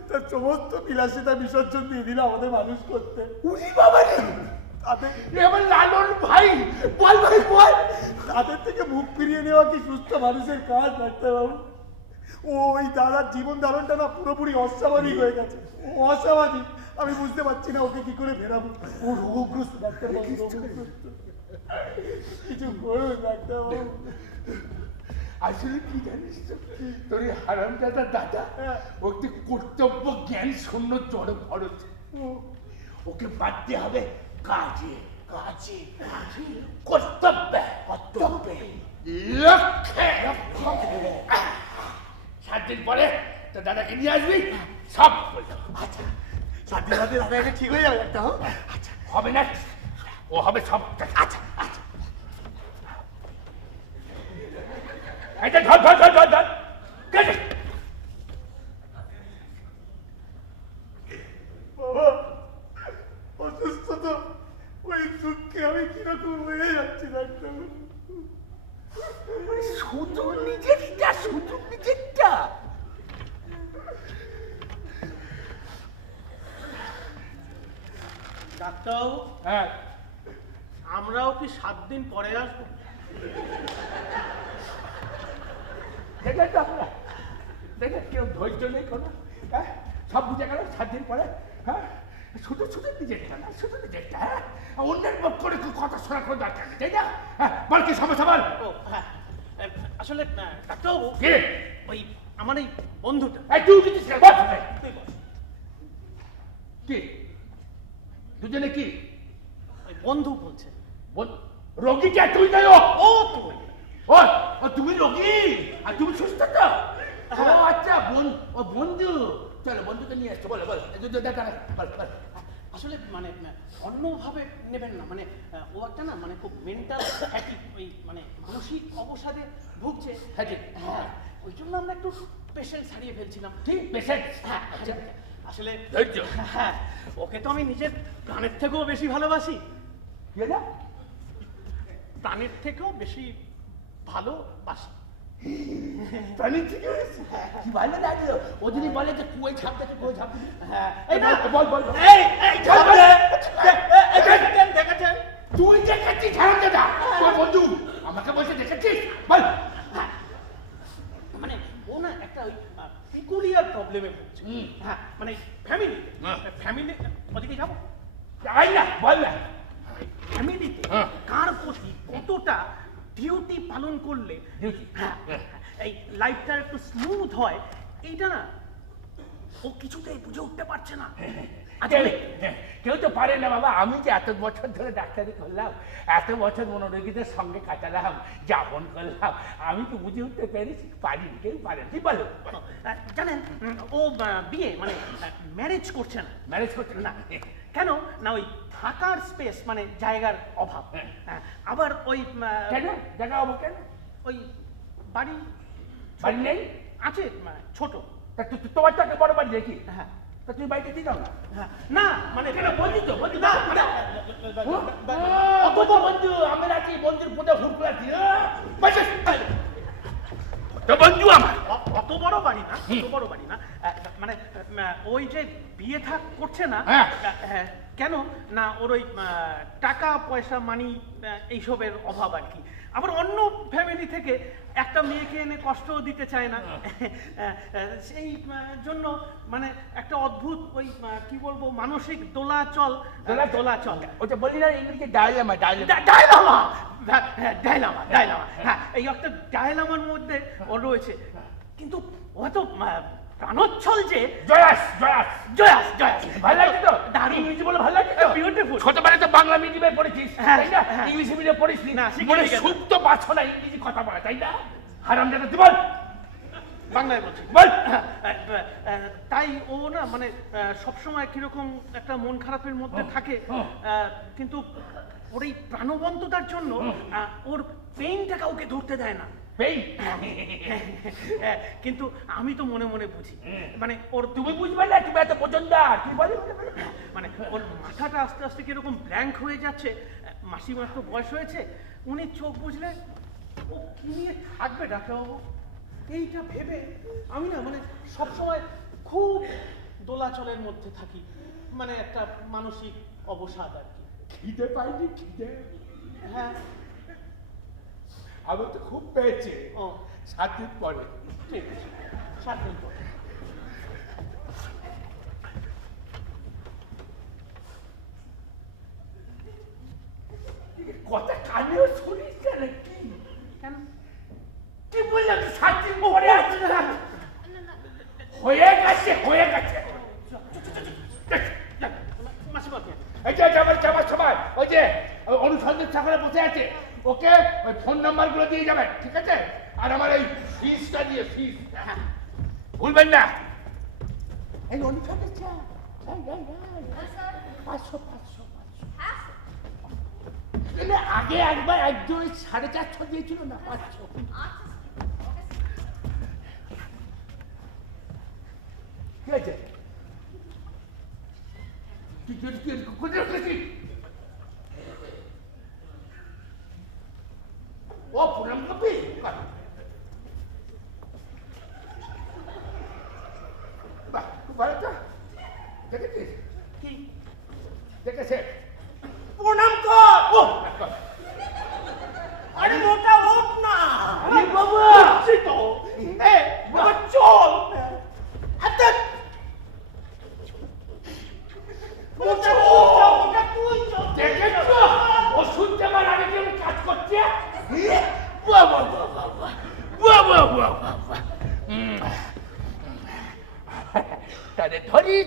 তার সমস্ত বিলাসিতা বিসর্জন দিয়ে দিল আমাদের মানুষ করতে, উনি বাবা রে তাদের এবার লালন ভাই বল ভাই বল তাদের থেকে মুখ ফিরিয়ে নেওয়া কি সুস্থ মানুষের কাজ ডাক্তারবাবু? ওই দাদার জীবন ধারণটা না পুরোপুরি অস্বাভাবিক হয়ে গেছে, অস্বাভাবিক। আমি বুঝতে পারছি না ওকে কি করে ফেরাবো। ও রোগগ্রস্ত ডাক্তারবাবু, রোগগ্রস্ত। কিছু করুন ডাক্তারবাবু। আসলে কি জানিস তো তোর এই হারাম দাদা দাদা ওকে কর্তব্য জ্ঞান শূন্য জড় ভরত ওকে বাঁধতে হবে কাজে কাজে কর্তব্য কর্তব্যে লক্ষ্যে 7 দিন পরে তোর দাদাকে নিয়ে আসবি সব বলতো আচ্ছা, 7 দিন আগে ঠিক হয়ে যাবে একটা। আচ্ছা হবে না ও হবে সব আচ্ছা আচ্ছা এটা ধর ধর ধর ধর ধর বাবা অসুস্থ তো, ওই দুঃখে আমি কিরকম হয়ে যাচ্ছি ডাক্তারবাবু। শুধু নিজেরটা শুধু নিজেরটা ডাক্তারবাবু হ্যাঁ আমরাও কি 7 দিন পরে আসবো? দেখলেন তো আপনারা দেখলেন কেউ ধৈর্য নেই কোনো হ্যাঁ সব বুঝে গেল 7 দিন পরে হ্যাঁ শুধু শুধু নিজেরটা না শুধু নিজেরটা হ্যাঁ অন্যের মুখ করে কথা শোনা কোনো দরকার নেই তাই না হ্যাঁ বল কি সমস্যা বল ও হ্যাঁ আসলে ডাক্তারবাবু কে ওই আমার এই বন্ধুটা এই তুই কিছু বল তুই বল। কি দুজনে কি ওই বন্ধু বলছে রোগীটা তুই নয় ও তুই ও তুমি রোগী আর তুমি সুস্থ তো ও আচ্ছা ও বন্ধু চলো বন্ধুকে নিয়ে আসছো বলো বলো দেখা বল বল আসলে মানে অন্যভাবে নেবেন না মানে ও একটা না মানে খুব মেন্টাল ওই মানে মানসিক অবসাদে ভুগছে হ্যাঁ ওই জন্য আমরা একটু পেশেন্ট হারিয়ে ফেলছিলাম ঠিক পেশেন্ট হ্যাঁ আসলে ধৈর্য হ্যাঁ ওকে তো আমি নিজের প্রাণের থেকেও বেশি ভালোবাসি কি না প্রাণের থেকেও বেশি ভালোবাসি প্রাণীর থেকে কি ভালো লাগলো ও যদি বলে যে কুয়ে ঝাঁপ দেখে কুয়ে ঝাঁপ হ্যাঁ এই বল বল এই দেখেছেন তুই দেখেছিস ঝাড় দাদা তোর বন্ধু আমাকে বলছে দেখেছিস বল মানে ও না একটা ওই পিকুলিয়ার প্রবলেমে ভুগছে হ্যাঁ মানে ফ্যামিলি ওদিকে যাবো যাই না বল না ফ্যামিলিতে কার প্রতি কতটা ডিউটি পালন করলে হ্যাঁ এই লাইফটা একটু স্মুথ হয় এইটা না ও কিছুতেই বুঝে উঠতে পারছে না কেউ তো পারে না বাবা। আমি যে এত বছর ধরে ডাক্তারি করলাম, এত বছর মনোরোগীদের সঙ্গে কাটালাম, যাপন করলাম, আমি তো বুঝে উঠতে পেরেছি পারি, কেউ পারে। তুই বলো। জানেন ও বিয়ে মানে ম্যারেজ করছে না। ম্যারেজ করছে না কেন না ওই থাকার স্পেস মানে জায়গার অভাব। আবার ওই কেন জায়গা হবো কেন? ওই বাড়ি বাড়ি নেই? আছে ছোট। তা তোমার তো একটা বড় বাড়ি দেখি। হ্যাঁ তা তুমি বাড়িতে দিয়ে দাও না। না মানে বন্ধু তো বন্ধু না না অত বন্ধু আমরা কি বন্ধুর পুজো ফুটকুলা দিয়ে তো বন্ধু আমার অত বড় বাড়ি না, অত বড় বাড়ি না। মানে ওই যে বিয়ে থাক করছে না কেন না ওর ওই টাকা পয়সা মানি এইসবের অভাব আর কি। আবার অন্য ফ্যামিলি থেকে একটা মেয়েকে এনে কষ্টও দিতে চায় না, সেই জন্য মানে একটা অদ্ভুত ওই কি বলবো মানসিক দোলাচল। ওটা বলি না ইংরেজি ডায়লামা। হ্যাঁ এই একটা ডায়লামার মধ্যে ও রয়েছে। কিন্তু ও তো প্রাণোচ্ছল যে জয়াস ভালো লাগছে তো? দারুণ। ইংরেজি বলে ভালো লাগছে তো? বিউটিফুল। ছোটবেলায় তো বাংলা মিডিয়ামে পড়েছিস তাই না? ইংলিশ মিডিয়ামে পড়িস না, মনে শুদ্ধ পাচ্ছ না ইংরেজি কথা বলা তাই না? হারামজাদা তুই বল। বাংলায় বলছি বল। তাই ও না মানে সবসময় কিরকম একটা মন খারাপের মধ্যে থাকে, কিন্তু ওর এই প্রাণবন্ততার জন্য ওর পেইনটা কাউকে ধরতে দেয় না। কিন্তু আমি তো মনে মনে বুঝি মানে ওর। তুমি বুঝবে না, তুমি এত পছন্দ তুই বলি মানে ওর মাথাটা আস্তে আস্তে কিরকম ব্ল্যাঙ্ক হয়ে যাচ্ছে। মাসিমার তো বয়স হয়েছে, উনি চোখ বুঝলে ও কি নিয়ে থাকবে ডাক্তারবাবু, এইটা ভেবে আমি না মানে সবসময় খুব দোলাচলের মধ্যে থাকি, মানে একটা মানসিক অবসাদ আর কি। খিদে পাইনি? খিদে হ্যাঁ আমি তো খুব পেয়েছি। ও 7 দিন পরে। ঠিক আছে 7 দিন পরে। কথা কানেও শুনিস কেন? কেন কি বললাম 7 দিন পরে আছে না? হয়ে গেছে। মাসিমাকে এই যে যাবার সবাই ওই যে অনুসন্ধান চাকরে বসে আছে, ওকে ওই ফোন নাম্বারগুলো দিয়ে যাবেন, ঠিক আছে? আর আমার এই ফিসটা দিয়ে ফিস ভুলবেন না। এই অনুসন্ধান চা 500 আগে একবার একজন 450 দিয়েছিল না, 500। ঠিক আছে ও পুরাম কপি বাহ খুব ভালো তো। দেখেছিস কি দেখেছে? প্রণাম কর। আরে মোটা ওঠ না। আরে বাবা তো বাবা চল। হাত মোটা ওটা তুই চল। দেখেছ ওষুধ দেবার আগে কেমন কাজ করছে? তাহলে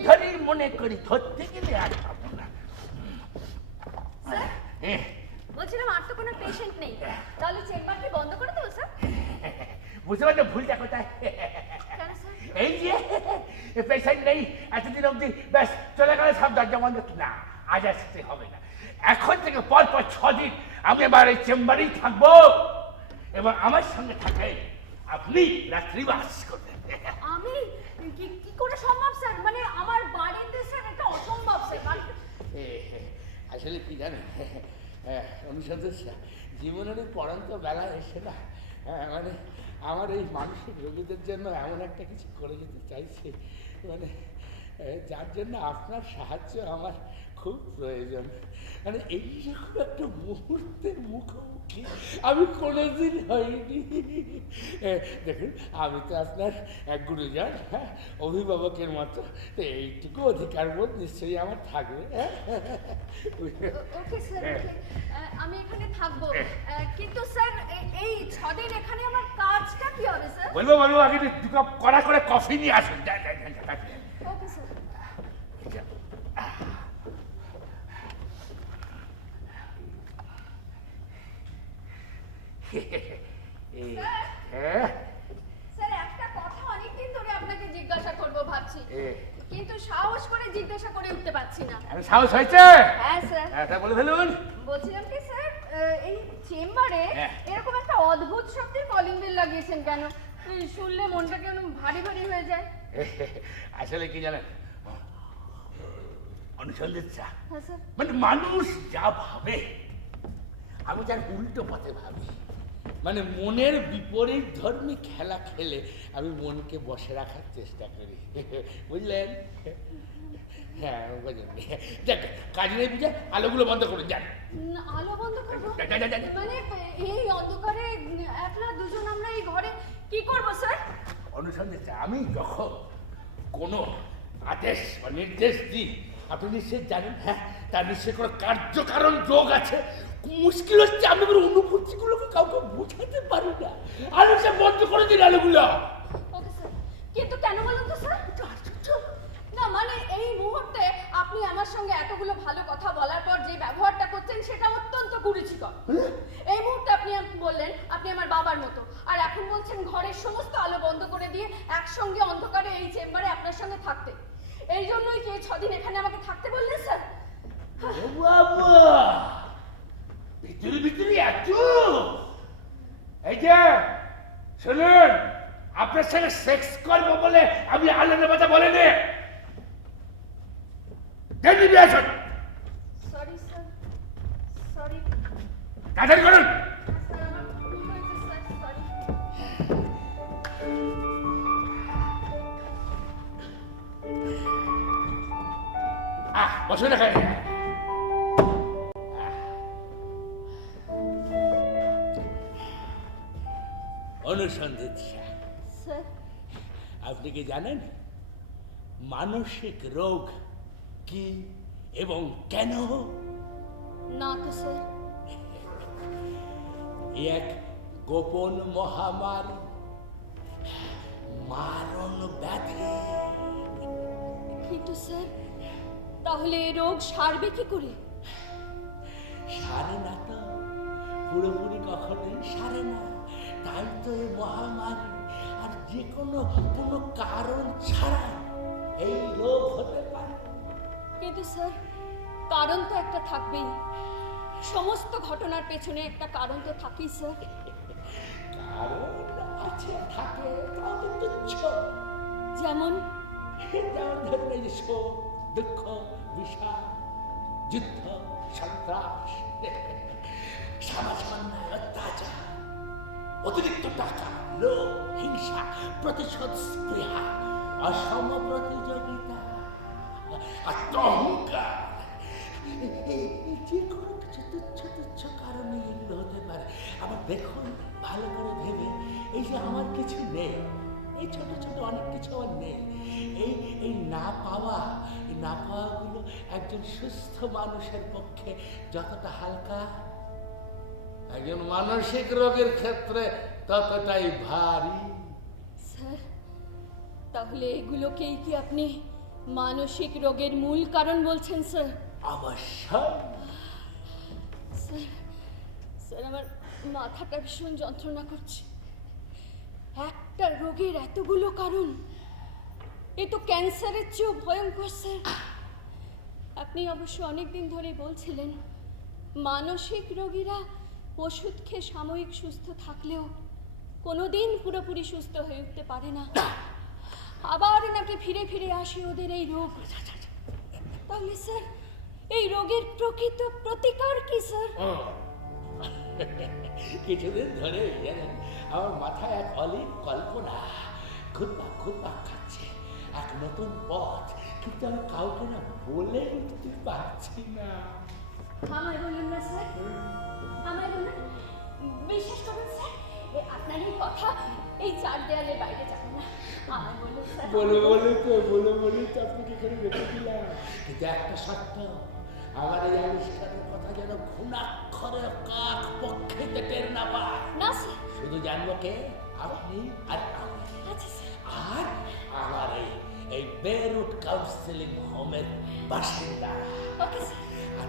ধরি মনে করি, ধরতে গেলে আর পাবো না। বলছিলাম আর তো কোনো পেশেন্ট নেই, তাহলে চেম্বারটি বন্ধ করে দেবো স্যার? বুঝতে পারছো ভুলটা কোথায়? কেন স্যার? এই যে পেশেন্ট নেই এতদিন অব্দি, ব্যাস চলে গেলে সব দরজা বন্ধ। না, আজ আসতে হবে না। এখন থেকে পর 6 দিন আমি এবার এই চেম্বারেই থাকবো এবং আমার সঙ্গে থাকে আপনি রাত্রিবাস করবেন। আমি কি করে সম্ভব স্যার? মানে আমার বাড়িতে স্যার এটা অসম্ভব স্যার। আসলে কি জানেন অনুসন্ধান জীবনের পড়ান্ত বেলা এসে না, মানে আমার এই মানসিক রোগীদের জন্য এমন একটা কিছু করে যেতে চাইছে, মানে যার জন্য আপনার সাহায্য আমার খুব প্রয়োজন। মানে এইরকম একটা মুহূর্তের মুখোমুখি আমি কোনোদিন হইনি। দেখুন আমি তো আপনার এক গুরুজন, হ্যাঁ, অভিভাবকের মতো, তো এইটুকু অধিকার বোধ নিশ্চয়ই আমার থাকবে। ওকে স্যার, আমি এখানে থাকবো, কিন্তু স্যার এই 6 দিন এখানে আমার কাজটা কি হবে স্যার? বলবো আগে 2 কাপ কড়া করে কফি নিয়ে আসুন। Okay sir. হ্যাঁ স্যার একটা কথা অনেকদিন ধরে আপনাকে জিজ্ঞাসা করব ভাবছি এ, কিন্তু সাহস করে জিজ্ঞাসা করে উঠতে পারছি না এখন সাহস হয়েছে? হ্যাঁ স্যার হ্যাঁ তা বলে ফেলুন। বলছিলাম কি স্যার এই চেম্বারে হ্যাঁ। এরকম একটা অদ্ভুত শব্দের কলিং বেল লাগিয়েছেন কেন? শুনলে মনটা কেন ভারী ভারী হয়ে যায়। আসলে কি জানেন অনুসন্ধিত চা হ্যাঁ স্যার। মানে মানুষ যা ভাবে আমি তার উল্টো পথে ভাবি। মানে মনের বিপরীত ধর্মী খেলা খেলে আমি মনকে বসে রাখার চেষ্টা করি, বুঝলেন? হ্যাঁ বুঝলেন। দেখ কাজ নেই বুঝে আলোগুলো বন্ধ করে যান। না, আলো বন্ধ করবো? যা, যা, যা, যা। মানে এই অন্ধকারে একলা দুজন আমরা এই ঘরে কি করব স্যার? অনুসন্ধিত চা আমি যখন কোনো আদেশ বা নির্দেশ দিই আপনি নিশ্চয়ই জানেন, হ্যাঁ তার নিশ্চয়ই কোনো কার্যকারণ যোগ আছে। মুশকিল হচ্ছে আমি আমার অনুভূতিগুলোকে কাউকে বোঝাতে পারি না। আলো সে বন্ধ করে দিন আলোগুলো। Okay sir. কিন্তু কেন বলুন তো স্যার? না মানে এই মুহূর্তে আপনি আমার সঙ্গে এতগুলো ভালো কথা বলার পর যে ব্যবহারটা করছেন সেটা অত্যন্ত কুরুচিকর। এই মুহূর্তে আপনি বললেন আপনি আমার বাবার মতো, আর এখন বলছেন ঘরের সমস্ত আলো বন্ধ করে দিয়ে একসঙ্গে অন্ধকারে এই চেম্বারে আপনার সঙ্গে থাকতে। এই জন্যই কি 6 দিন এখানে আমাকে থাকতে বললেন স্যার? ও বাবা, ভিতরে ভিতরে এত। এই যে শুনুন, আপনার সঙ্গে সেক্স করবো বলে আমি আলোর কথা বলিনি। দেখবি আসুন, সরি স্যার, সরি তাড়াতাড়ি করুন। স্যার, আমার ভুল হয়েছে স্যার, সরি। বসুন এখানে। অনুসন্ধিত স্যার আপনি কি জানেন মানসিক রোগ কি এবং কেন? না তো স্যার। এক গোপন মহামারী, মারণ ব্যাধি। কিন্তু স্যার তাহলে এই রোগ সারবে কি করে? সারে না তো, পুরোপুরি কখনোই সারে না। তাই তো এই মহামারী। আর যে কোনো কারণ ছাড়া এই রোগ হতে পারে। কিন্তু স্যার কারণ তো একটা থাকবেই। সমস্ত ঘটনার পেছনে একটা কারণ তো থাকেই স্যার। কারণ আছে, থাকে, তাও তো তুচ্ছ। যেমন যেমন ধরুন এই যে শোক, দুঃখ, বিষাদ, যুদ্ধ, সন্ত্রাস, সমাজ অন্যায়, অত্যাচার, অতিরিক্ত টাকা, লোভ, হিংসা, প্রতিশোধ স্পৃহা, অসম প্রতিযোগিতা, আত্মহংকার। যে কোনো কিছু তুচ্ছ তুচ্ছ কারণে এগুলো হতে পারে। আবার দেখুন ভালো করে ভেবে, এই যে আমার কিছু নেই, এই ছোট ছোট অনেক কিছু আমার নেই, এই না পাওয়া, এই না পাওয়াগুলো একজন সুস্থ মানুষের পক্ষে যতটা হালকা, একজন মানসিক রোগের ক্ষেত্রে ততটাই ভারী। স্যার তাহলে এগুলোকেই কি আপনি মানসিক রোগের মূল কারণ বলছেন স্যার? অবশ্যই। স্যার স্যার আমার মাথাটা ভীষণ যন্ত্রণা করছে। একটা রোগের এতগুলো কারণ, এ তো ক্যান্সারের চেয়েও ভয়ঙ্কর স্যার। আপনি অবশ্য অনেকদিন ধরেই বলছিলেন মানসিক রোগীরা ওষুধ খেয়ে সাময়িক সুস্থ থাকলেও কোনোদিন পুরোপুরি সুস্থ হয়ে উঠতে পারে না। আবার নাকি ফিরে ফিরে আসে ওদের এই রোগ। তাহলে স্যার এই রোগের প্রকৃত প্রতিকার কি স্যার? কিছুদিন ধরে জানেন আমার মাথায় এক অলিক কল্পনা ঘুরপাক খাচ্ছে, এক নতুন পথ, কিন্তু আমি কাউকে না বলে উঠতে পারছি না। আমায় বলুন না স্যার, আমায় বলুন। বিশ্বাস করুন স্যার আপনার এই কথা এই 4 দেয়ালের বাইরে যাবে না। আমায় বলুন স্যার। বলে তো আপনাকে এখানে রেখে দিলাম। কিন্তু একটা সত্য, আমার এই আবিষ্কারের কথা যেন ঘুণাক্ষরে কাক পক্ষে টের না পায়। না স্যার। শুধু জানবো কে? আপনি আর আমি। আচ্ছা স্যার। আর আমার এই বেরুট কাউন্সেলিং হোমের বাসিন্দা। Okay sir. আর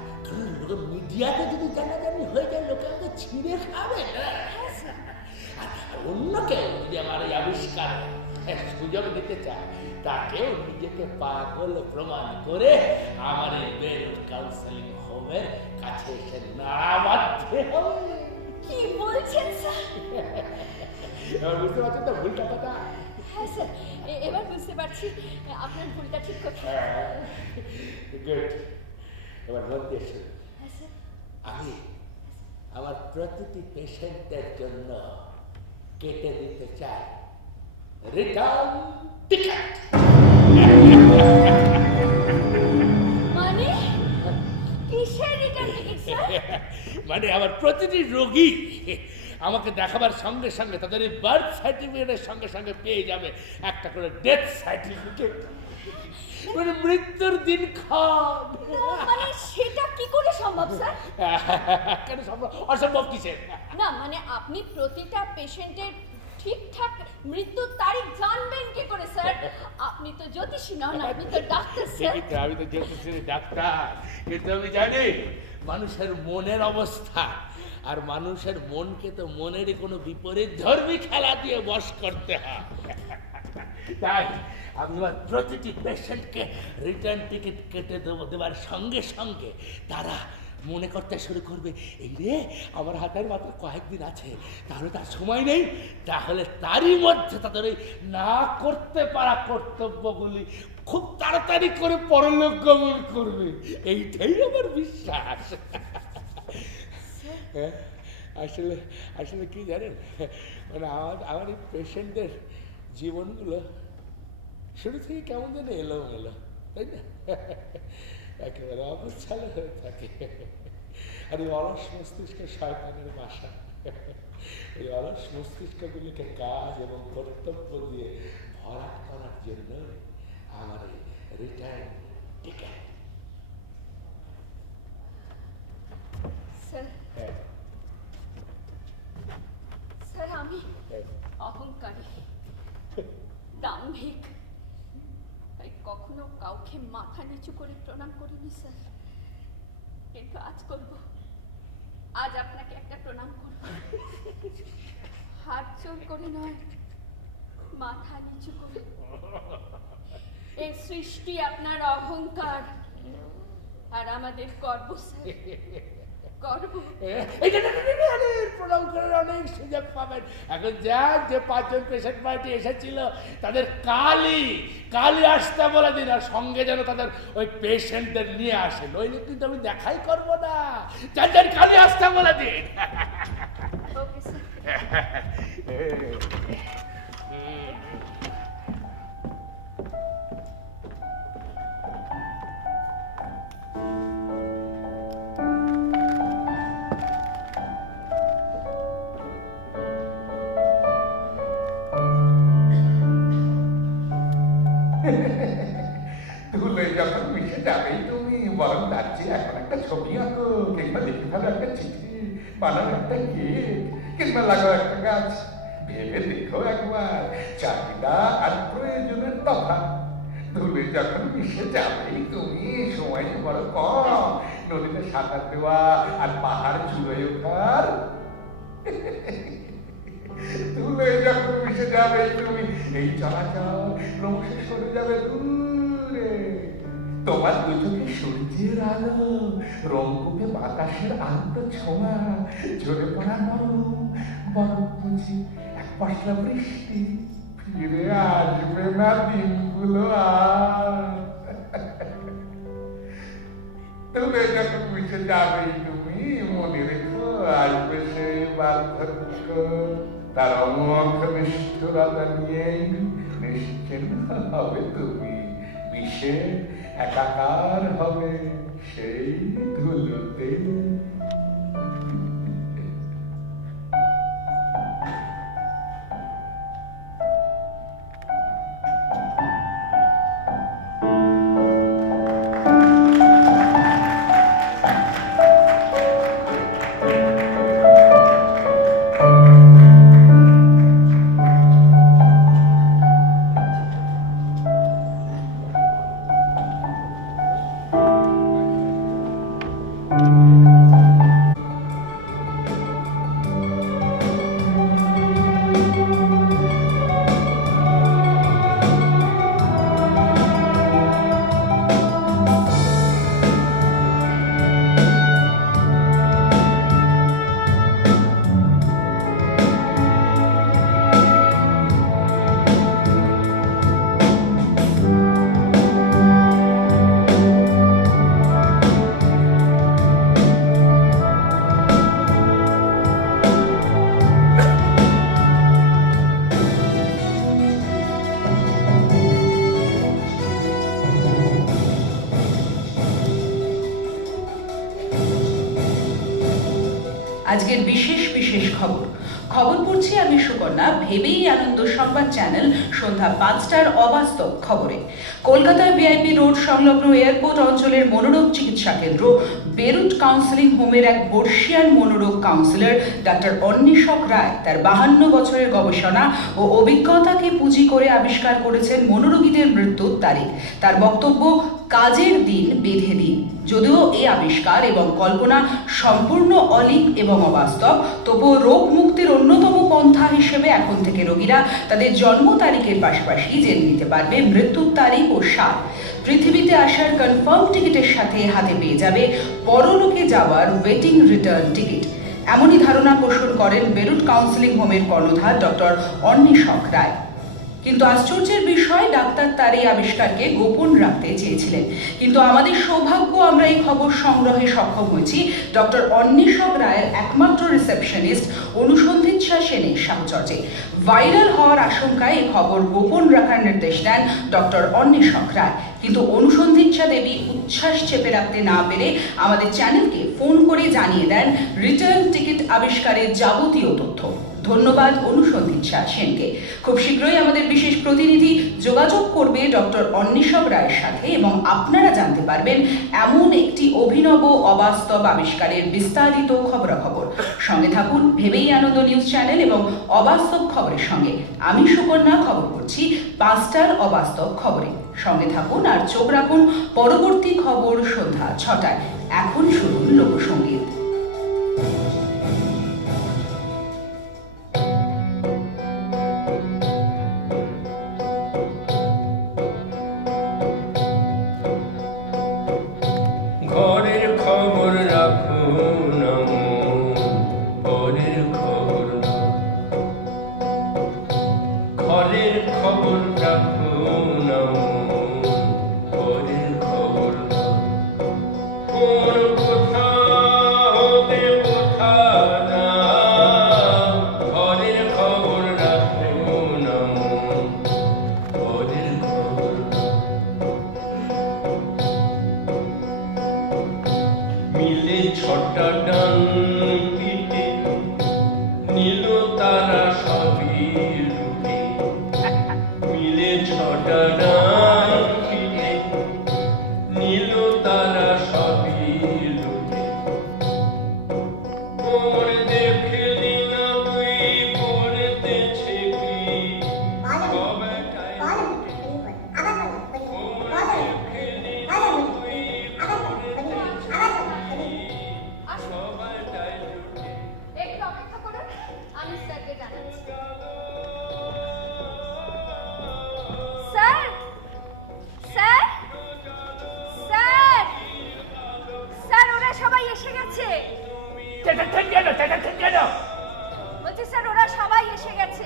লোকে মিডিয়াতে যদি জানাজানি হয়ে যায় লোকে আমাকে ছিঁড়ে খাবে না। আর অন্য কেউ যদি আমার এই আবিষ্কার সুযোগ নিতে চায় তাকেও নিজেকে পাগল প্রমাণ করে আমার এই বেরুট কাউন্সেলিং হোমের কাছে এসে নাড়া বাঁধতে হবে। কি বলছেন স্যার? এবার বুঝতে পারছেন তো ভুলটা কথা? হ্যাঁ স্যার, এবার বুঝতে পারছি আপনার ভুলটা ঠিক করতে। গুড। এবার বলতে শুরু। হ্যাঁ স্যার। আমি আমার প্রতিটি পেশেন্টের জন্য কেটে দিতে চাই রিটার্ন টিকেট। মানে কিসের রিটার্ন টিকিট স্যার? মানে আমার প্রতিটি রোগী আমাকে দেখাবার সঙ্গে সঙ্গে তাদের এই বার্থ সার্টিফিকেটের সঙ্গে সঙ্গে পেয়ে যাবে একটা করে ডেথ সার্টিফিকেট, মানে মৃত্যুর দিন খান। মানে সেটা কি করে সম্ভব স্যার? কেন সম্ভব? অসম্ভব কিসের? না মানে আপনি প্রতিটা পেশেন্টের ঠিকঠাক মৃত্যুর তারিখ জানবেন কি করে স্যার? আপনি তো জ্যোতিষী নন, আপনি তো ডাক্তার স্যার। ঠিকই তো, আমি তো জ্যোতিষী ডাক্তার, কিন্তু আমি জানি মানুষের মনের অবস্থা, আর মানুষের মনকে তো মনেরই কোনো বিপরীত ধর্মী খেলা দিয়ে বশ করতে হয়। তাই আমি আমার প্রতিটি পেশেন্টকে রিটার্ন টিকিট কেটে দেওয়ার সঙ্গে সঙ্গে তারা মনে করতে শুরু করবে, এই রে আমার হাতের মাত্র কয়েকদিন আছে, তাহলে তার সময় নেই, তাহলে তারই মধ্যে তাদের ওই না করতে পারা কর্তব্যগুলি খুব তাড়াতাড়ি করে পরলোক গমন করবে, এইটাই আমার বিশ্বাস। আসলে আসলে কি জানেন, মানে আমার এই পেশেন্টদের জীবনগুলো শুরু থেকে কেমন যেন এলোমেলো, তাই না? একেবারে অবচ্ছালো হয়ে থাকে। আর এই অলস মস্তিষ্ক শয়তানের বাসা। এই অলস মস্তিষ্কগুলিকে কাজ এবং কর্তব্য দিয়ে ভরাট করার জন্য আমার এই রিটার্ন টিকেট। স্যার স্যার আমি অহংকারী, দাম্ভিক, তাই কখনো কাউকে মাথা নিচু করে প্রণাম করিনি স্যার, কিন্তু আজ করব। আজ আপনাকে একটা প্রণাম করব, হাত জোর করে নয়, মাথা নিচু করে। এই সৃষ্টি আপনার অহংকার আর আমাদের গর্ব স্যার, গর্ব। প্রণাম করার অনেক সুযোগ পাবেন। এখন যান, যে 5 জন পেশেন্ট পার্টি এসেছিল তাদের কালই আসতে বলে দিন, আর সঙ্গে যেন তাদের ওই পেশেন্টদের নিয়ে আসে, নইলে কিন্তু আমি দেখাই করবো না। যান কালই আসতে বলে দিন। Okay sir. ধুলে যখন মিশে যাবেই তুমি, বরং তার চেয়ে এখন একটা ছবি আঁকো, কিংবা লিখে ফেলো একটা চিঠি, বানানো একটা কেক, কিংবা লাগাও একটা গাছ। ভেবে দেখো একবার চাহিদা আর প্রয়োজনের তফাৎ। ধুলে যখন মিশে যাবেই তুমি, সময় বড় কম নদীতে সাঁতার দেওয়া আর পাহাড় চুড়োয় ওঠার। ধুলে যখন মিশে যাবে তুমি, এই চলাচল ক্রমশ সরে যাবে দূরে। তোমার দুচোখে সূর্যের আলো, রংকুপে বাতাসের আন্ত ছোঁয়া, ঝরে পড়া নরম বরফ বুঝি এক পশলা বৃষ্টি, ফিরে আসবে না দিনগুলো আর। তুমি যখন মিশে যাবেই তুমি, মনে রেখো আসবে সেই বার্ধক্য, তার অমোঘ নিষ্ঠুরতা নিয়েই নিশ্চিন্ত হবে তুমি, মিশে একাকার হবে সেই ধুলোতে। আজকের বিশেষ বিশেষ খবর পড়ছি আমি সুকন্যা। ভেবেই আনন্দ সংবাদ চ্যানেল সন্ধ্যা 5টার অবাস্তব খবরে। কলকাতার ভিআইপি রোড সংলগ্ন এয়ারপোর্ট অঞ্চলের মনোরোগ চিকিৎসা কেন্দ্র বেরুট কাউন্সিলিং হোমের এক বর্ষিয়ান মনোরোগ কাউন্সিলর ডাক্তার অন্বেষক রায় তার 52 বছরের গবেষণা ও অভিজ্ঞতাকে পুঁজি করে আবিষ্কার করেছেন মনোরোগীদের মৃত্যুর তারিখ। তার বক্তব্য, কাজের দিন বেঁধে দিন। যদিও এই আবিষ্কার এবং কল্পনা সম্পূর্ণ অলীক এবং অবাস্তব, তবুও রোগ মুক্তির অন্যতম পন্থা হিসেবে এখন থেকে রোগীরা তাদের জন্ম তারিখের পাশাপাশি জেনে নিতে পারবে মৃত্যুর তারিখ ও সাল। পৃথিবীতে আসার কনফার্ম টিকিটের সাথে হাতে পেয়ে যাবে পরলোকে যাওয়ার ওয়েটিং রিটার্ন টিকিট। এমনই ধারণা পোষণ করেন বেরুট কাউন্সিলিং হোমের কর্ণধার ডক্টর অন্বেষক রায়। কিন্তু আশ্চর্যের বিষয়, ডাক্তার তার এই আবিষ্কারকে গোপন রাখতে চেয়েছিলেন। কিন্তু আমাদের সৌভাগ্য, আমরা এই খবর সংগ্রহে সক্ষম হয়েছি ডক্টর অন্বেষক রায়ের একমাত্র রিসেপশনিস্ট অনুসন্ধিৎসা সেনের সাহচর্যে। ভাইরাল হওয়ার আশঙ্কায় এই খবর গোপন রাখার নির্দেশ দেন ডক্টর অন্বেষক রায়। কিন্তু অনুসন্ধিৎসা দেবী উচ্ছ্বাস চেপে রাখতে না পেরে আমাদের চ্যানেলকে ফোন করে জানিয়ে দেন রিটার্ন টিকিট আবিষ্কারের যাবতীয় তথ্য। ধন্যবাদ অনুসন্ধিৎসা সেনকে। খুব শীঘ্রই আমাদের বিশেষ প্রতিনিধি যোগাযোগ করবে ডক্টর অন্বেষক রায়ের সাথে এবং আপনারা জানতে পারবেন এমন একটি অভিনব অবাস্তব আবিষ্কারের বিস্তারিত খবরাখবর। সঙ্গে থাকুন ভেবেই আনন্দ নিউজ চ্যানেল এবং অবাস্তব খবরের সঙ্গে। আমি সুকন্যা খবর পড়ছি 5টার অবাস্তব খবরে। সঙ্গে থাকুন আর চোখ রাখুন পরবর্তী খবর সন্ধ্যা 6টায়। এখন শুনুন লোকসঙ্গীত। ঘরের খবর রাখুন ঘরের খবর, ঘরের খবর রাখুন ঘরের খবর, কোন কোথা হতে কোথা না, ঘরের খবর রাখুন ঘরের খবর। মিলে ছটা ডান পিঠে নীল তারা সবই রুটে, মিলে ছটা ডান পিঠে নীল তারা সবই রুটে। কোমর দেখে দিনা তুই পড়তেছে কি কবেটায় রুটে, কোমর দেখে দিনা তুই সবাইটাই রুটে। একটু অপেক্ষা করুন, আমি স্যারকে জানাচ্ছি। স্যার, স্যার, স্যার, স্যার, ওরা সবাই এসে গেছে। বলছি স্যার, ওরা সবাই এসে গেছে।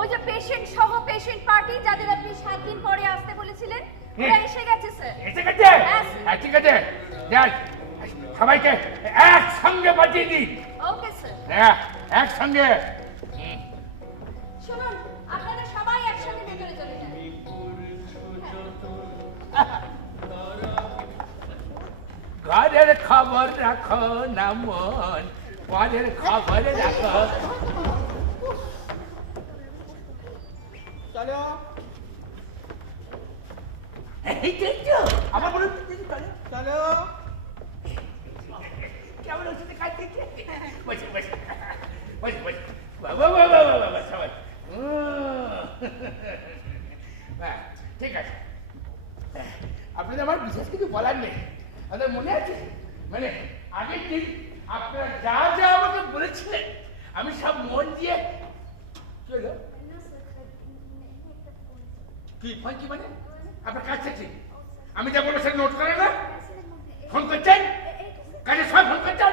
ওই যে পেশেন্ট সহ পেশেন্ট পার্টি, যাদের আপনি 7 দিন পরে আসতে বলেছিলেন, ওরা এসে গেছে স্যার। এসে গেছে? হ্যাঁ, ঠিক আছে, যাই সবাইকে একসঙ্গে পাঠিয়ে দিই। Okay sir. হ্যাঁ, একসঙ্গে। শুনুন, আপনারা সবাই একসঙ্গে ভেতরে চলে যান। ঘরের খবর রাখো না মন, ঘরের খবর রাখো। চলো। এই দেখছো আমার বলে চলো। কেমন হচ্ছে কাজ দেখছে? বসে বসে বসে বসে বাবা বাবা বাবা সবাই ঠিক আছে। আপনাদের আমার বিশেষ কিছু বলার নেই। আপনাদের মনে আছে মানে আগের দিন আপনারা যা যা আমাকে বলেছিলেন আমি সব মন দিয়ে কি হলো? কি ফোন কি মানে আপনার কাজ আছে? আমি যা বলবো সেটা নোট করেন না? ফোন করছেন কাজে সবাই ফোন করছেন?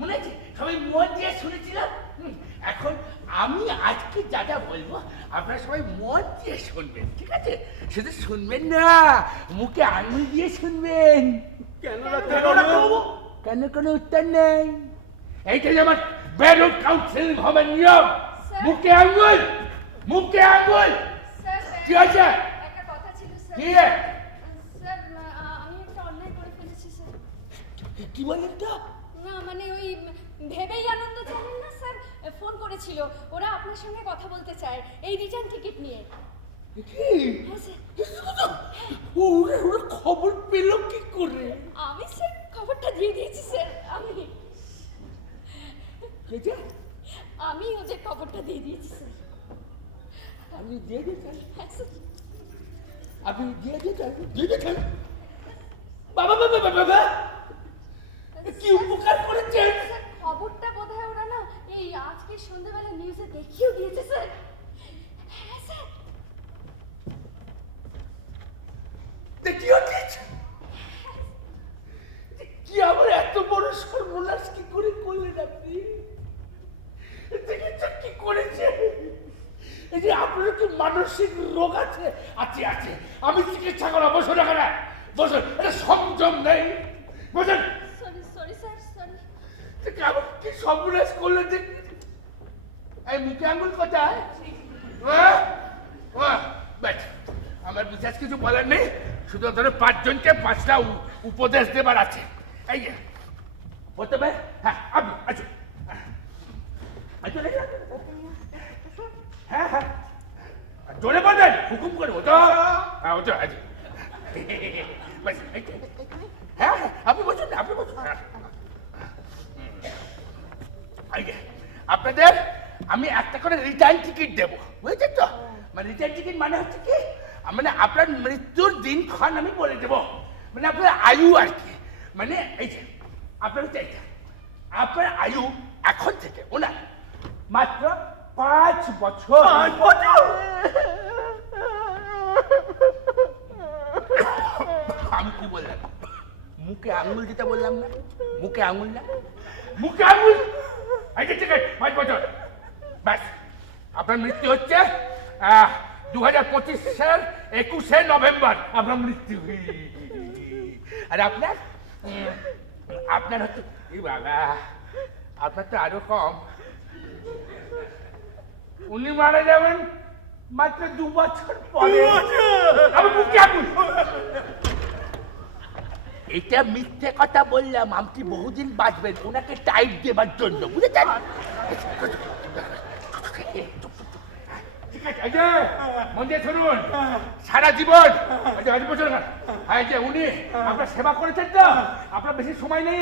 মনে আছে সবাই মন দিয়ে শুনেছিলাম। এখন আমি আজকে যা যা বলবো আপনারা সবাই মন দিয়ে শুনবেন, ঠিক আছে? শুধু শুনবেন না, মুখে আঙুল দিয়ে শুনবেন। কেন কেন কোনো উত্তর নেই? এইটা যেমন বেরুট কাউন্সিল হবেন নিয়ম। মুখে আঙুল, মুখে আঙুল। কি আছে? একটা কথা ছিল স্যার। কি? স্যার, আমি একটা অন্যায় করে ফেলেছি স্যার। কি বলেন তো? না মানে ওই ভেবেই আনন্দ জানেন না স্যার, ফোন করেছিল, ওরা আপনার সঙ্গে কথা বলতে চায় এই রিটার্ন টিকিট নিয়ে। কি? হ্যাঁ স্যার। ওরা খবর পেল কি করে? আমি স্যার খবরটা দিয়ে দিয়েছি স্যার, আমি ওদের খবরটা দিয়ে দিয়েছি স্যার। আপনি দিয়ে দিয়েছেন? হ্যাঁ স্যার। আপনি দিয়ে দিয়েছেন? বাবা বাবা বাবা বাবা, কি উপকার করেছেন? স্যার খবরটা বোধহয় ওরা না এই আজকে সন্ধ্যাবেলা নিউজে দেখিয়েও দিয়েছে স্যার। হ্যাঁ স্যার। দেখিও দিয়েছে? কি আবার এত বড় সর্বনাশ কি করে করলেন আপনি? দেখেছেন কি করেছে? এই যে আপনার কি মানসিক রোগ আছে? আছে আছে, আমি চিকিৎসা করা, বসুন এখানে বসুন, এটা সংযম নেই, বসুন। Sorry sir, sorry. কেমন কি সর্বনাশ করলেন যে? এই মুখে আঙুল কোথায়? ব্যাস, আমার বিশেষ কিছু বলার নেই, শুধু ধরে 5 জনকে 5টা উপদেশ দেবার আছে। এই যে বলতে হবে, হ্যাঁ আপনি আসুন, হ্যাঁ হ্যাঁ জোরে বলবেন, হুকুম করে ওটা ওটা আছে। হ্যাঁ হ্যাঁ আপনি বলছেন, আপনি বলছেন। আপনাদের আমি একটা করে রিটার্ন টিকিট দেবো, বুঝেছেন তো? মানে রিটার্ন টিকিট মানে হচ্ছে কি, মানে আপনার মৃত্যুর দিনক্ষণ আমি বলে দেবো, মানে আপনার আয়ু আর কি। মানে এই যে আপনার হচ্ছে এইটা, আপনার আয়ু এখন থেকে ওনার মাত্র 5 বছর। 5 বছর? আমি কি বললাম? মুখে আঙুল দিতে বললাম না? মুখে আঙুল না, মুখে আঙুল। এই যে ঠিক আছে, 5 বছর ব্যাস। আপনার মৃত্যু হচ্ছে 2025-এর 21শে নভেম্বর আপনার মৃত্যু। আর আপনার হচ্ছে বাবা, আপনার তো আরো কম, উনি মারা যাবেন মাত্র 2 বছর পরে। আমি মুখে আঙুল। এটা মিথ্যে কথা বললাম, আপনি বহুদিন বাঁচবেন, ওনাকে টাইপ দেবার জন্য, বুঝেছেন? ঠিক আছে, মন দিয়ে শুনুন, সারা জীবন উনি আপনার সেবা করেছেন তো, আপনার বেশি সময় নেই।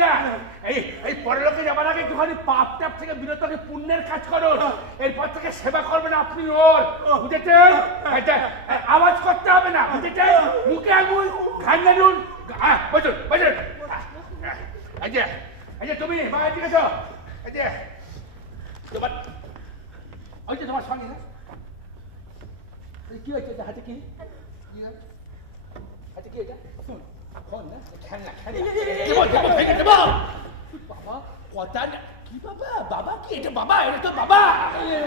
এই পরলোকে যাবার আগে একটুখানি পাপ টাপ থেকে বিরত হয়ে পুণ্যের কাজ করুন, এরপর থেকে সেবা করবেন আপনি ওর, বুঝেছেন? আওয়াজ করতে হবে না, বুঝেছেন? মুখে আঙুল, ঘান জানুন, বসুন বসুন। এই যে তুমি বাবা ঠিক আছো? এই যে তোমার ওই যে তোমার সঙ্গে কি হয়েছে? হাতে কি হাতে কি এটা? ফোন না, খেলনা খেলনা বাবা, কথা না কি বাবা? বাবা কি এটা? বাবা এটা তো বাবা,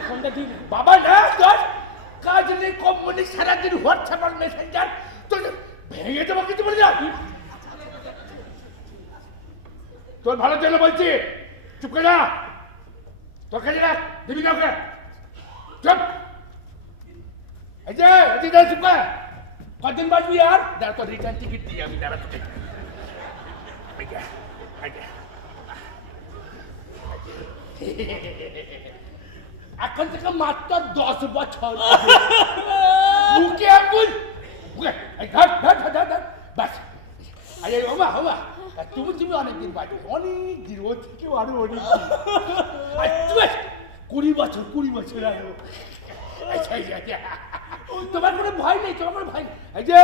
ফোনটা কি বাবা না? তোর কাজ নেই, কমিউনিস্ট সারাদিন হোয়াটসঅ্যাপ আর মেসেঞ্জার, তোর ভেঙে দেবো কিছু বলে যা। তোর ভালোর জন্য বলছি, চুপ করে যা, তোর কাছে রাখ, দিবি না ওকে, চুপ। এই যে চুপ কর, কদিন বাঁচবি আর? দাঁড়া, তোর রিটার্ন টিকিট দিয়ে আমি দাঁড়া তোকে। এখন থেকে মাত্র 10 বছর। মুখে আঙুল, ব্যাস। আরে ওমা ওমা, তুমি অনেকদিন বাঁচবে, অনেকদিন, ও থেকেও আরো অনেক 20 বছর, 20 বছর আরো। তোমার কোনো ভয় নেই, তোমার কোনো ভয় নেই। এই যে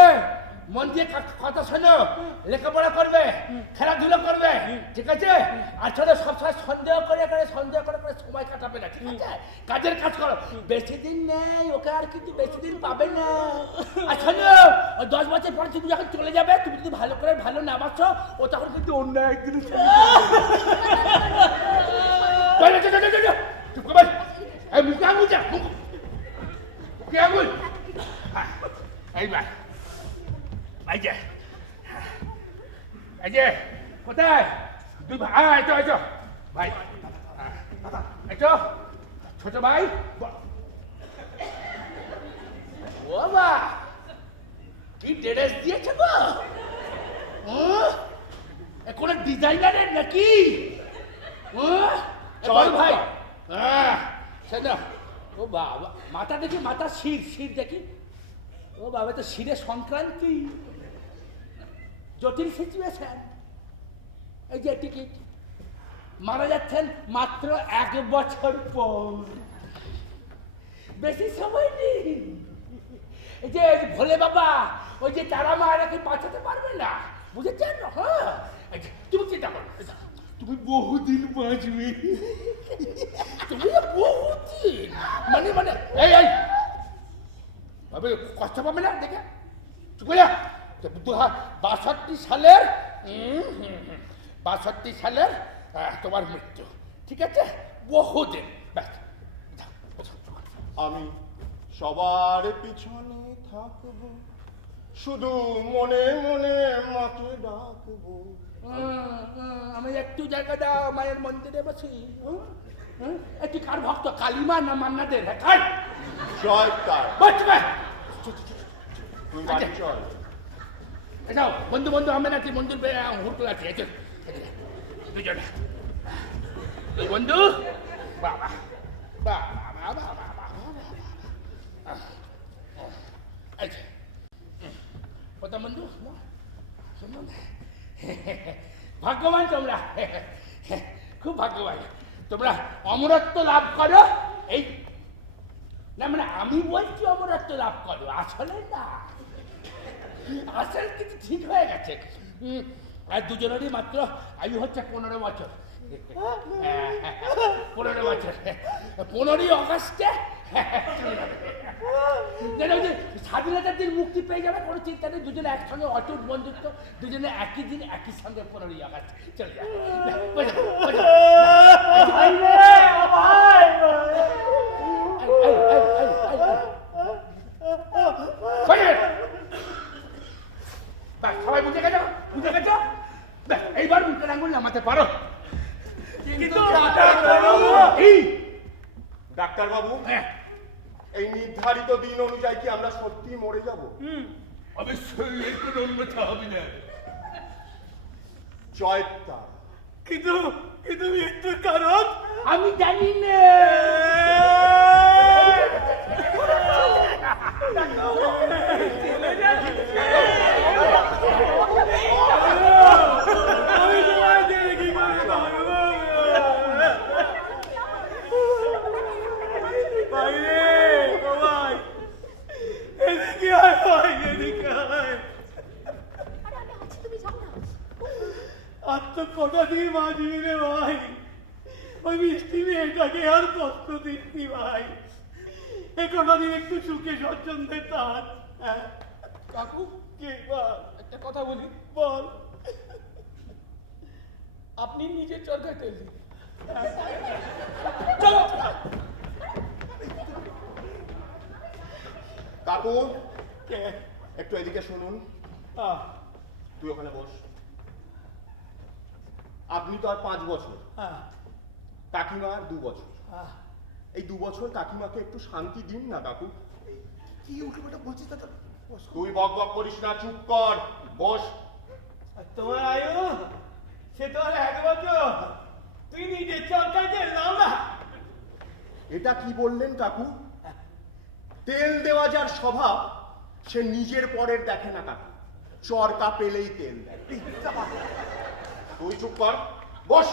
মন দিয়ে কথা শোনো, লেখাপড়া করবে, খেলাধুলো করবে, ঠিক আছে? আসলে সবসময় সন্দেহ করে সময় কাটাবে না, ঠিক আছে? কাজের কাজ করো, বেশি দিন নেই ওকে, আর কিন্তু বেশি দিন পাবে না। আর শোনো, 10 বছর পরে তুমি যখন চলে যাবে, তুমি যদি ভালো করে ভালো না বাঁচো, ও তখন কিন্তু অন্য একদিন চুপ করে মুখে আঙুল যা, মুখে আঙুল। এইবার এই যে কোথায় দুই ভাই? এই ভাই, এই ছোট ভাই। ও বা কি ড্রেস দিয়েছে গো, কোন ডিজাইনারের নাকি? চল ভাই। সেটা ও বাবা, মাথা দেখি, মাথা শির দেখি। ও বাবা, তো শিরে সংক্রান্তি, জটিল সিচুয়েশন। এই যে টিকিট, মারা যাচ্ছেন মাত্র 1 বছর পর, বেশি সময় নেই। এই যে ভোলে বাবা, ওই যে তারা মা এরাকে বাঁচাতে পারবে না, বুঝেছেন? হ্যাঁ, তুমি চিন্তা করো, তুমি বহুদিন বাঁচবে, তুমি বহুদিন, মানে মানে এই এই ভাবে কষ্ট পাবে না দেখে। চুপ করে যা। 62 সালের 62 সালের তোমার মৃত্যু, ঠিক আছে? বহুদিন। ব্যাস, আমি সবার পিছনে থাকবো, শুধু মনে মনে মাকে ডাকবো। আমি একটু জায়গা দাও, মায়ের মন্দিরে বসি। একটি কার ভক্ত, কালিমা না মান্নাদের? হ্যাঁ, জয় তার। তুই বাড়ি চল। যাও, বন্ধু বন্ধু হবে না, তুই মন্দির হুড়কো আছে দুজন বন্ধু। বাবা বাবা বাবা কথা বন্ধু, ভাগ্যবান তোমরা, খুব ভাগ্যবান তোমরা। অমরত্ব লাভ করো এই না, মানে আমি বলছি অমরত্ব লাভ করো, আসলে না, আসলে কিছু ঠিক হয়ে গেছে। আর দুজনেরই মাত্র আয়ু হচ্ছে 15 বছর। 15 বছর, 15ই অগস্টে স্বাধীনতার দিন মুক্তি পেয়ে যাবে, কোনো চিন্তা নেই। দুজনে একসঙ্গে অটুট বন্ধুত্ব, দুজনে একই দিন একই সঙ্গে 15ই অগস্ট চলে যাবে। সবাই বুঝে গেছো, বুঝে গেছো? এইবার মুখে আঙুল নামাতে পারো। কিন্তু ডাক্তার বাবু, এই নির্ধারিত দিন অনুযায়ী কি আমরা সত্যি মরে যাব? অবশ্যই, এর কোনো অন্যথা হবে না। জয় তার। কিন্তু মৃত্যুর কারণ আমি জানি না। আত্মকথা দিয়ে বাঁচবি রে ভাই, ওই মিষ্টি মেয়েটাকে আর কষ্ট দিচ্ছি ভাই, এ কটা দিন একটু সুখে স্বচ্ছন্দে তার। কাকু, কে বল, একটা কথা বলি। বল। আপনি নিজের চরকায় তেল দিন। চলো কাকু, একটু এদিকে শুনুন। তুই ওখানে বস। আপনি তো আর 5 বছর, কাকিমা আর 2 বছর। এই 2 বছর কাকিমাকে একটু শান্তি দিন না কাকু। কি উল্টোপাল্টা বলছিস দাদা? তুই বক বক করিস না, চুপ কর, বস। তোমার আয়ু সে তো আর 1 বছর, তুই নিজের চরকায় তেল দাও না। এটা কি বললেন কাকু? তেল দেওয়া যার স্বভাব, সে নিজের পরের দেখে না কাকু, চরকা পেলেই তেল দেয়। তুই চুপ কর, বস।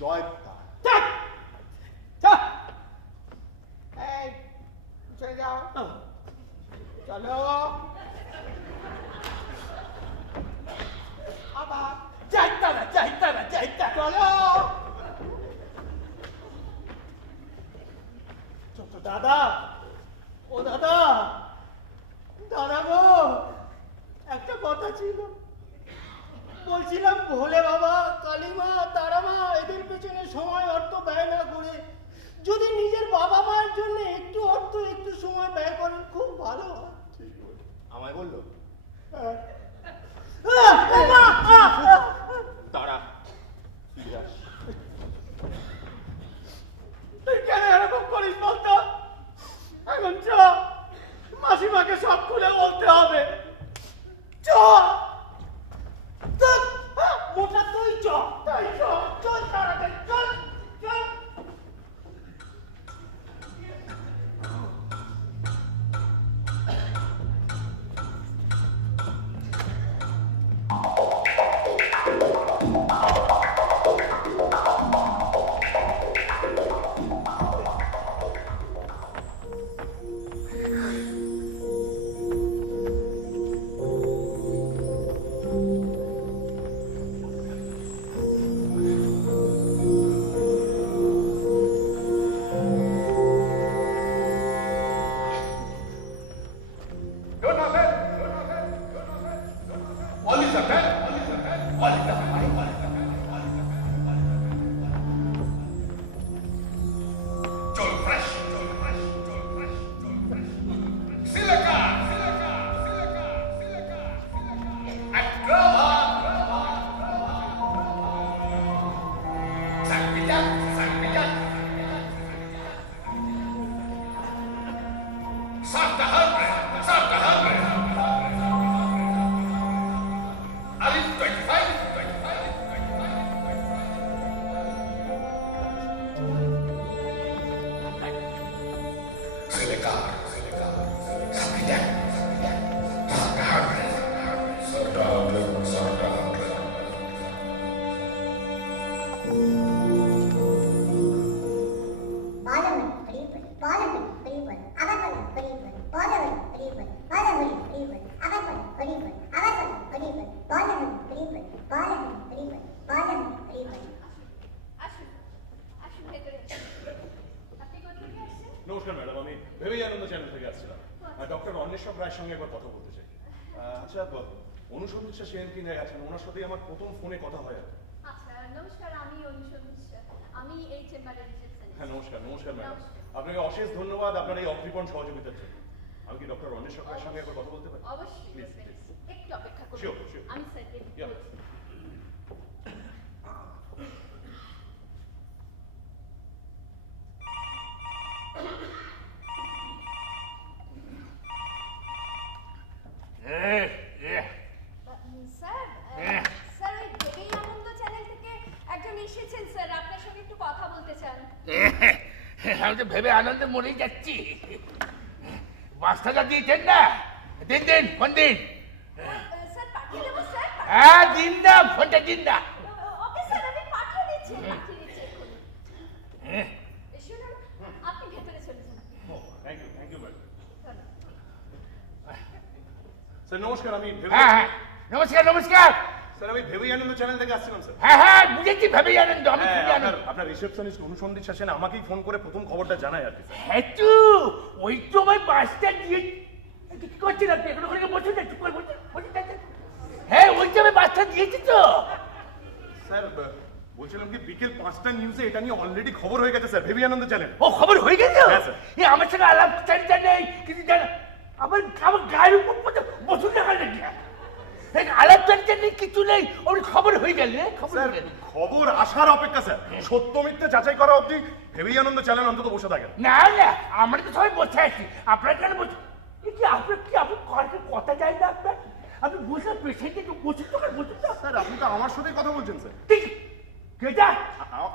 জয় তার। এই চলে যাও, চলো আবার যাইতা না চলো। দাদা, ও দাদা, দাদা গো, একটা কথা ছিল। বলছিলাম ভোলে বাবা, কালীমা, তারামা এদের পেছনে সময় অর্থ ব্যয় না করে যদি নিজের বাবা মায়ের জন্য একটু অর্থ একটু সময় ব্যয় করেন, খুব ভালো হয়। আমায় বললো তারা তুই কেন এরকম করিস বলতো? এখন চ, মাসিমাকে সব খুলে বলতে হবে। চ। Santa Hambre! Santa Hambre! Alice 25! Silikar! Sapida! Santa Hambre! Santa Hambre! Santa Hambre! আসুন আসুন ভেতরে আপনি কোথা থেকে আসছেন? নমস্কার ম্যাডাম, আমি ভেবেই আনন্দ চ্যানেল থেকে আসছিলাম। ডক্টর অন্বেষক রায়ের সঙ্গে একবার কথা বলতে চাই। আচ্ছা, অনুসন্ধিৎসা সেন কি আছেন? ওনার সাথেই আমার প্রথম ফোনে কথা হয় আর কি। আচ্ছা নমস্কার, আমি অনুসন্ধিৎসা, আমি এই চেম্বারের রিসেপশনিস্ট। হ্যাঁ নমস্কার ম্যাডাম, আপনাকে অশেষ ধন্যবাদ আপনার এই অকৃপণ সহযোগিতার জন্য। আমি কি ডক্টর অন্বেষক রায়ের সঙ্গে একবার কথা বলতে পারি? অবশ্যই Please, বলবেন। please. একটু অপেক্ষা করুন। Sure, sure. আমি স্যারকে Yeah. বলছি। স্যার স্যার ওই ভেবেই আনন্দ চ্যানেল থেকে একজন এসেছেন স্যার, আপনার সঙ্গে একটু কথা বলতে চান। আমি তো ভেবে আনন্দে মরেই যাচ্ছি। 5 টাকা দিয়েছেন না? দিন ফোন দিন। স্যার পাঠিয়ে দেবো স্যার। হ্যাঁ দিন না, ফোনটা দিন না। ওকে স্যার, আমি পাঠিয়ে দিচ্ছি এক্ষুনি। শুনুন, আপনি ভেতরে চলে যান। Thank you madam. ধন্যবাদ। স্যার নমস্কার, আমি হ্যাঁ নমস্কার। স্যার আমি ভেবেই আনন্দ চ্যানেল থেকে আসছিলাম স্যার। হ্যাঁ বুঝেছি, ভেবেই আনন্দ। আমি খুবই আনন্দ। আপনার রিসেপশনিস্ট অনুসন্ধিৎসা সেন আমাকেই ফোন করে প্রথম খবরটা জানায় আর কি স্যার। হ্যাঁ তো ওই তো আমার 5টা দিয়ে কি করছেন আপনি? এখন ওখানে বসুন না, চুপ করে বসুন। হ্যাঁ ওই তো আমি 5টা দিয়েছি তো। স্যার বলছিলাম কি বিকেল 5টা নিউজে এটা নিয়ে অলরেডি খবর হয়ে গেছে স্যার, ভেবেই আনন্দ চ্যানেল। ও খবর হয়ে গেছে? হ্যাঁ, স্যার। আমার সঙ্গে আলাপ চারিটা নেই কিছু জানা। আমার গায়ের উপর বসুন না নাকি? আলাপ চারিটা নেই, কিছু নেই, ওর খবর হয়ে গেল। স্যার খবর আসার অপেক্ষা স্যার, সত্য মিথ্যে যাচাই করা অবধি ভেবেই আনন্দ চ্যানেল অন্তত বসে থাকেন। না আমরা তো সবাই বসে আছি, আপনার কেন বসে? আপনার কথা যায় না আপনার? আপনি বসে পেশেন্টে বসুন তো, বসুন তো। স্যার আপনি তো আমার সাথেই কথা বলছেন স্যার। ঠিক কেটা?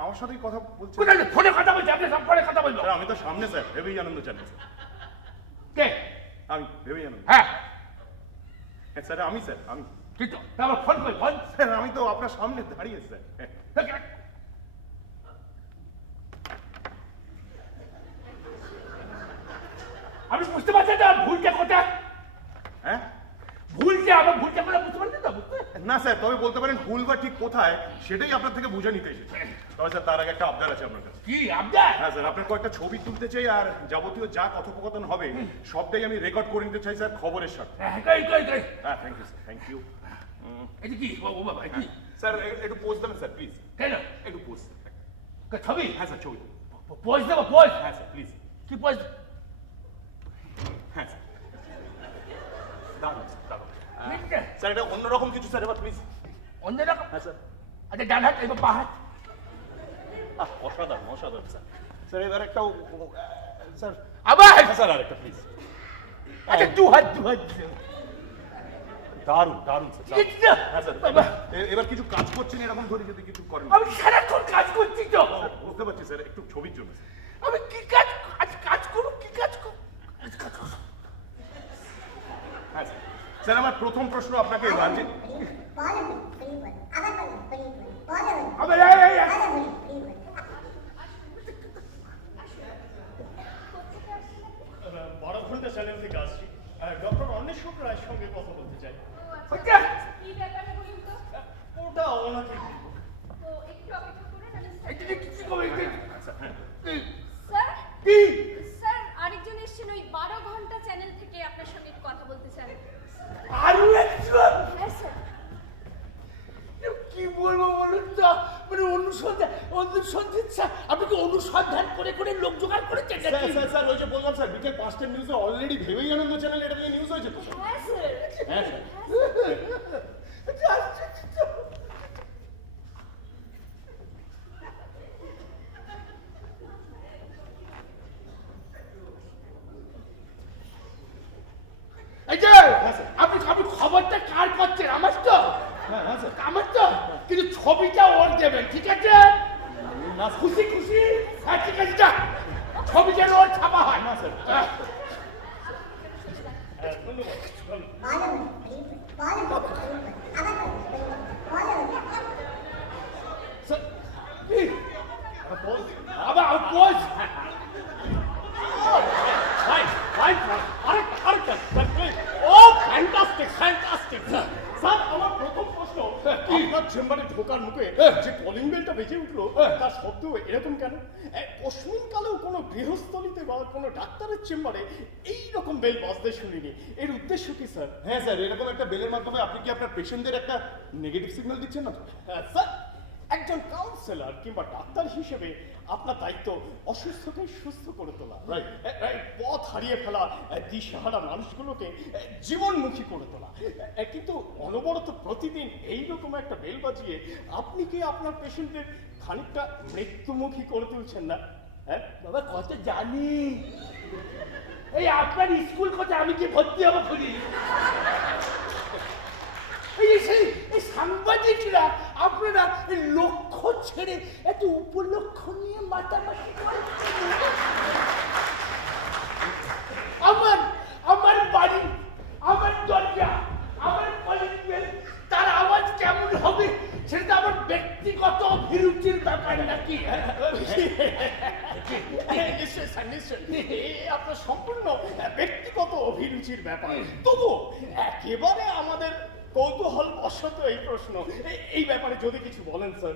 আমার সাথেই কথা বলছেন। কোথায় ফোনে কথা বলছি? আপনি সব ফোনে কথা বলবো। স্যার আমি তো সামনে স্যার, ভেবেই আনন্দ চ্যানেল। কে? আমি ভেবেই আনন্দ। হ্যাঁ স্যার আমি স্যার আমি ঠিক তো, তারপর ফোন করি ফোন। স্যার আমি তো আপনার সামনে দাঁড়িয়ে স্যার। আমি বুঝতে পারছি না ভুলটা কোথায়। হ্যাঁ আমার ভুলটা কোথায় বুঝতে পারছেন তো? না স্যার, তবে বলতে পারেন ভুল বা ঠিক কোথায় সেটাই আপনার থেকে বুঝে নিতে এসেছি। তবে স্যার তার আগে একটা আবদার আছে আপনার কাছে। কি আবদার? হ্যাঁ স্যার, আপনার কয়েকটা ছবি তুলতে চাই আর যাবতীয় যা কথোপকথন হবে সবটাই আমি রেকর্ড করে নিতে চাই স্যার, খবরের সাথে। হ্যাঁ thank you sir, thank you. এটা কি ও বাবা কি? স্যার একটু পোজ দেবেন স্যার প্লিজ। কেন? একটু পোজ। ছবি? হ্যাঁ স্যার ছবি। পোজ দেবো পোজ? হ্যাঁ স্যার প্লিজ। কি পোজ? হ্যাঁ স্যার দারুণ স্যার, এটা অন্যরকম কিছু স্যার, এবার প্লিজ। অন্যরকম? হ্যাঁ স্যার। আচ্ছা ডান হাত এবার পা হাত। অসাধারণ অসাধারণ স্যার। স্যার এবার একটা স্যার আবার? স্যার আরেকটা প্লিজ। আচ্ছা দু হাত দারুণ দারুণ স্যার। ইচ্ছা! হ্যাঁ স্যার, এবার কিছু কাজ করছেন এরকম ধরে যদি কিছু করেন। আমি সারাক্ষণ কাজ করছি তো। বুঝতে পারছি স্যার, একটু ছবির জন্য। আমি কি কাজ করুক কি কাজ করুক? হ্যাঁ স্যার। স্যার আমার প্রথম প্রশ্ন আপনাকে এবার যে বড়ঘন্টা চ্যানেল থেকে আসছি, ডক্টর অন্বেষক রায়ের সঙ্গে কথা বলতে চাই। কি ব্যাপারে বলুন তো? ওটা ওনাকে তো একটু অপেক্ষা করুন, আমি এটা কি করবে? স্যার কি? স্যার আরেকজন এসেছেন ওই 12 ঘন্টা চ্যানেল থেকে আপনার সঙ্গে কথা বলতে চান। আরো একজন? হ্যাঁ স্যার। কি বলবো বলুন তো, মানে অনুসন্ধিৎসা আপনি কি অনুসন্ধান করে করে লোক জোগাড় করেছেন? স্যার ওই যে বললাম স্যার, বিকেল 5টার নিউজে অলরেডি ভেবেই আনন্দ চ্যানেল এটা নিয়ে নিউজ হয়েছে তো। হ্যাঁ স্যার। হ্যাঁ স্যার। আপনি আপনি খবরটা কার করছেন? আমার তো হ্যাঁ হ্যাঁ স্যার আমার তো কিন্তু ছবিটা ওর দেবেন, ঠিক আছে? না খুশি খুশি? হ্যাঁ ঠিক আছে, যা ছবি যেন ওর ছাপা হয়। না স্যার আবার পোজ স্যার আমার প্রথম প্রশ্ন আপনার চেম্বারে ঢোকার মুখে যে কলিং বেলটা বেজে উঠলো তার শব্দ এরকম কেন? অশ্বিনকালেও কোনো গৃহস্থলিতে বা কোনো ডাক্তারের চেম্বারে এইরকম বেল বাজতে শুনিনি। এর উদ্দেশ্য কি স্যার? হ্যাঁ স্যার, এরকম একটা বেলের মাধ্যমে আপনি কি আপনার পেশেন্টদের একটা নেগেটিভ সিগন্যাল দিচ্ছেন না? স্যার, একজন কাউন্সিলর কিংবা ডাক্তার হিসেবে আপনার দায়িত্ব অসুস্থকে সুস্থ করে তোলা, পথ হারিয়ে ফেলা দিশাহারা মানুষগুলোকে জীবনমুখী করে তোলা। কিন্তু অনবরত প্রতিদিন এইরকম একটা বেল বাজিয়ে আপনি কি আপনার পেশেন্টদের খানিকটা মৃত্যুমুখী করে তুলছেন না? হ্যাঁ বাবা, কত জানি। এই আপনার স্কুল কোথায়? আমি কি ভর্তি হবো খুঁজি? এই সাংবাদিকরা আপনারা লক্ষ্য ছেড়ে এত উপলক্ষ্য নিয়ে মাতামাতি করেন। আমার বাড়ি, আমার দরজা, আমার কলিং বেল, তার আওয়াজ কেমন হবে সেটা আমার ব্যক্তিগত অভিরুচির ব্যাপার নাকি? নিশ্চয় স্যার, নিশ্চয় আপনার সম্পূর্ণ ব্যক্তিগত অভিরুচির ব্যাপার। তবু একেবারে আমাদের কৌতূহল বশত এই প্রশ্ন, এই ব্যাপারে যদি কিছু বলেন স্যার।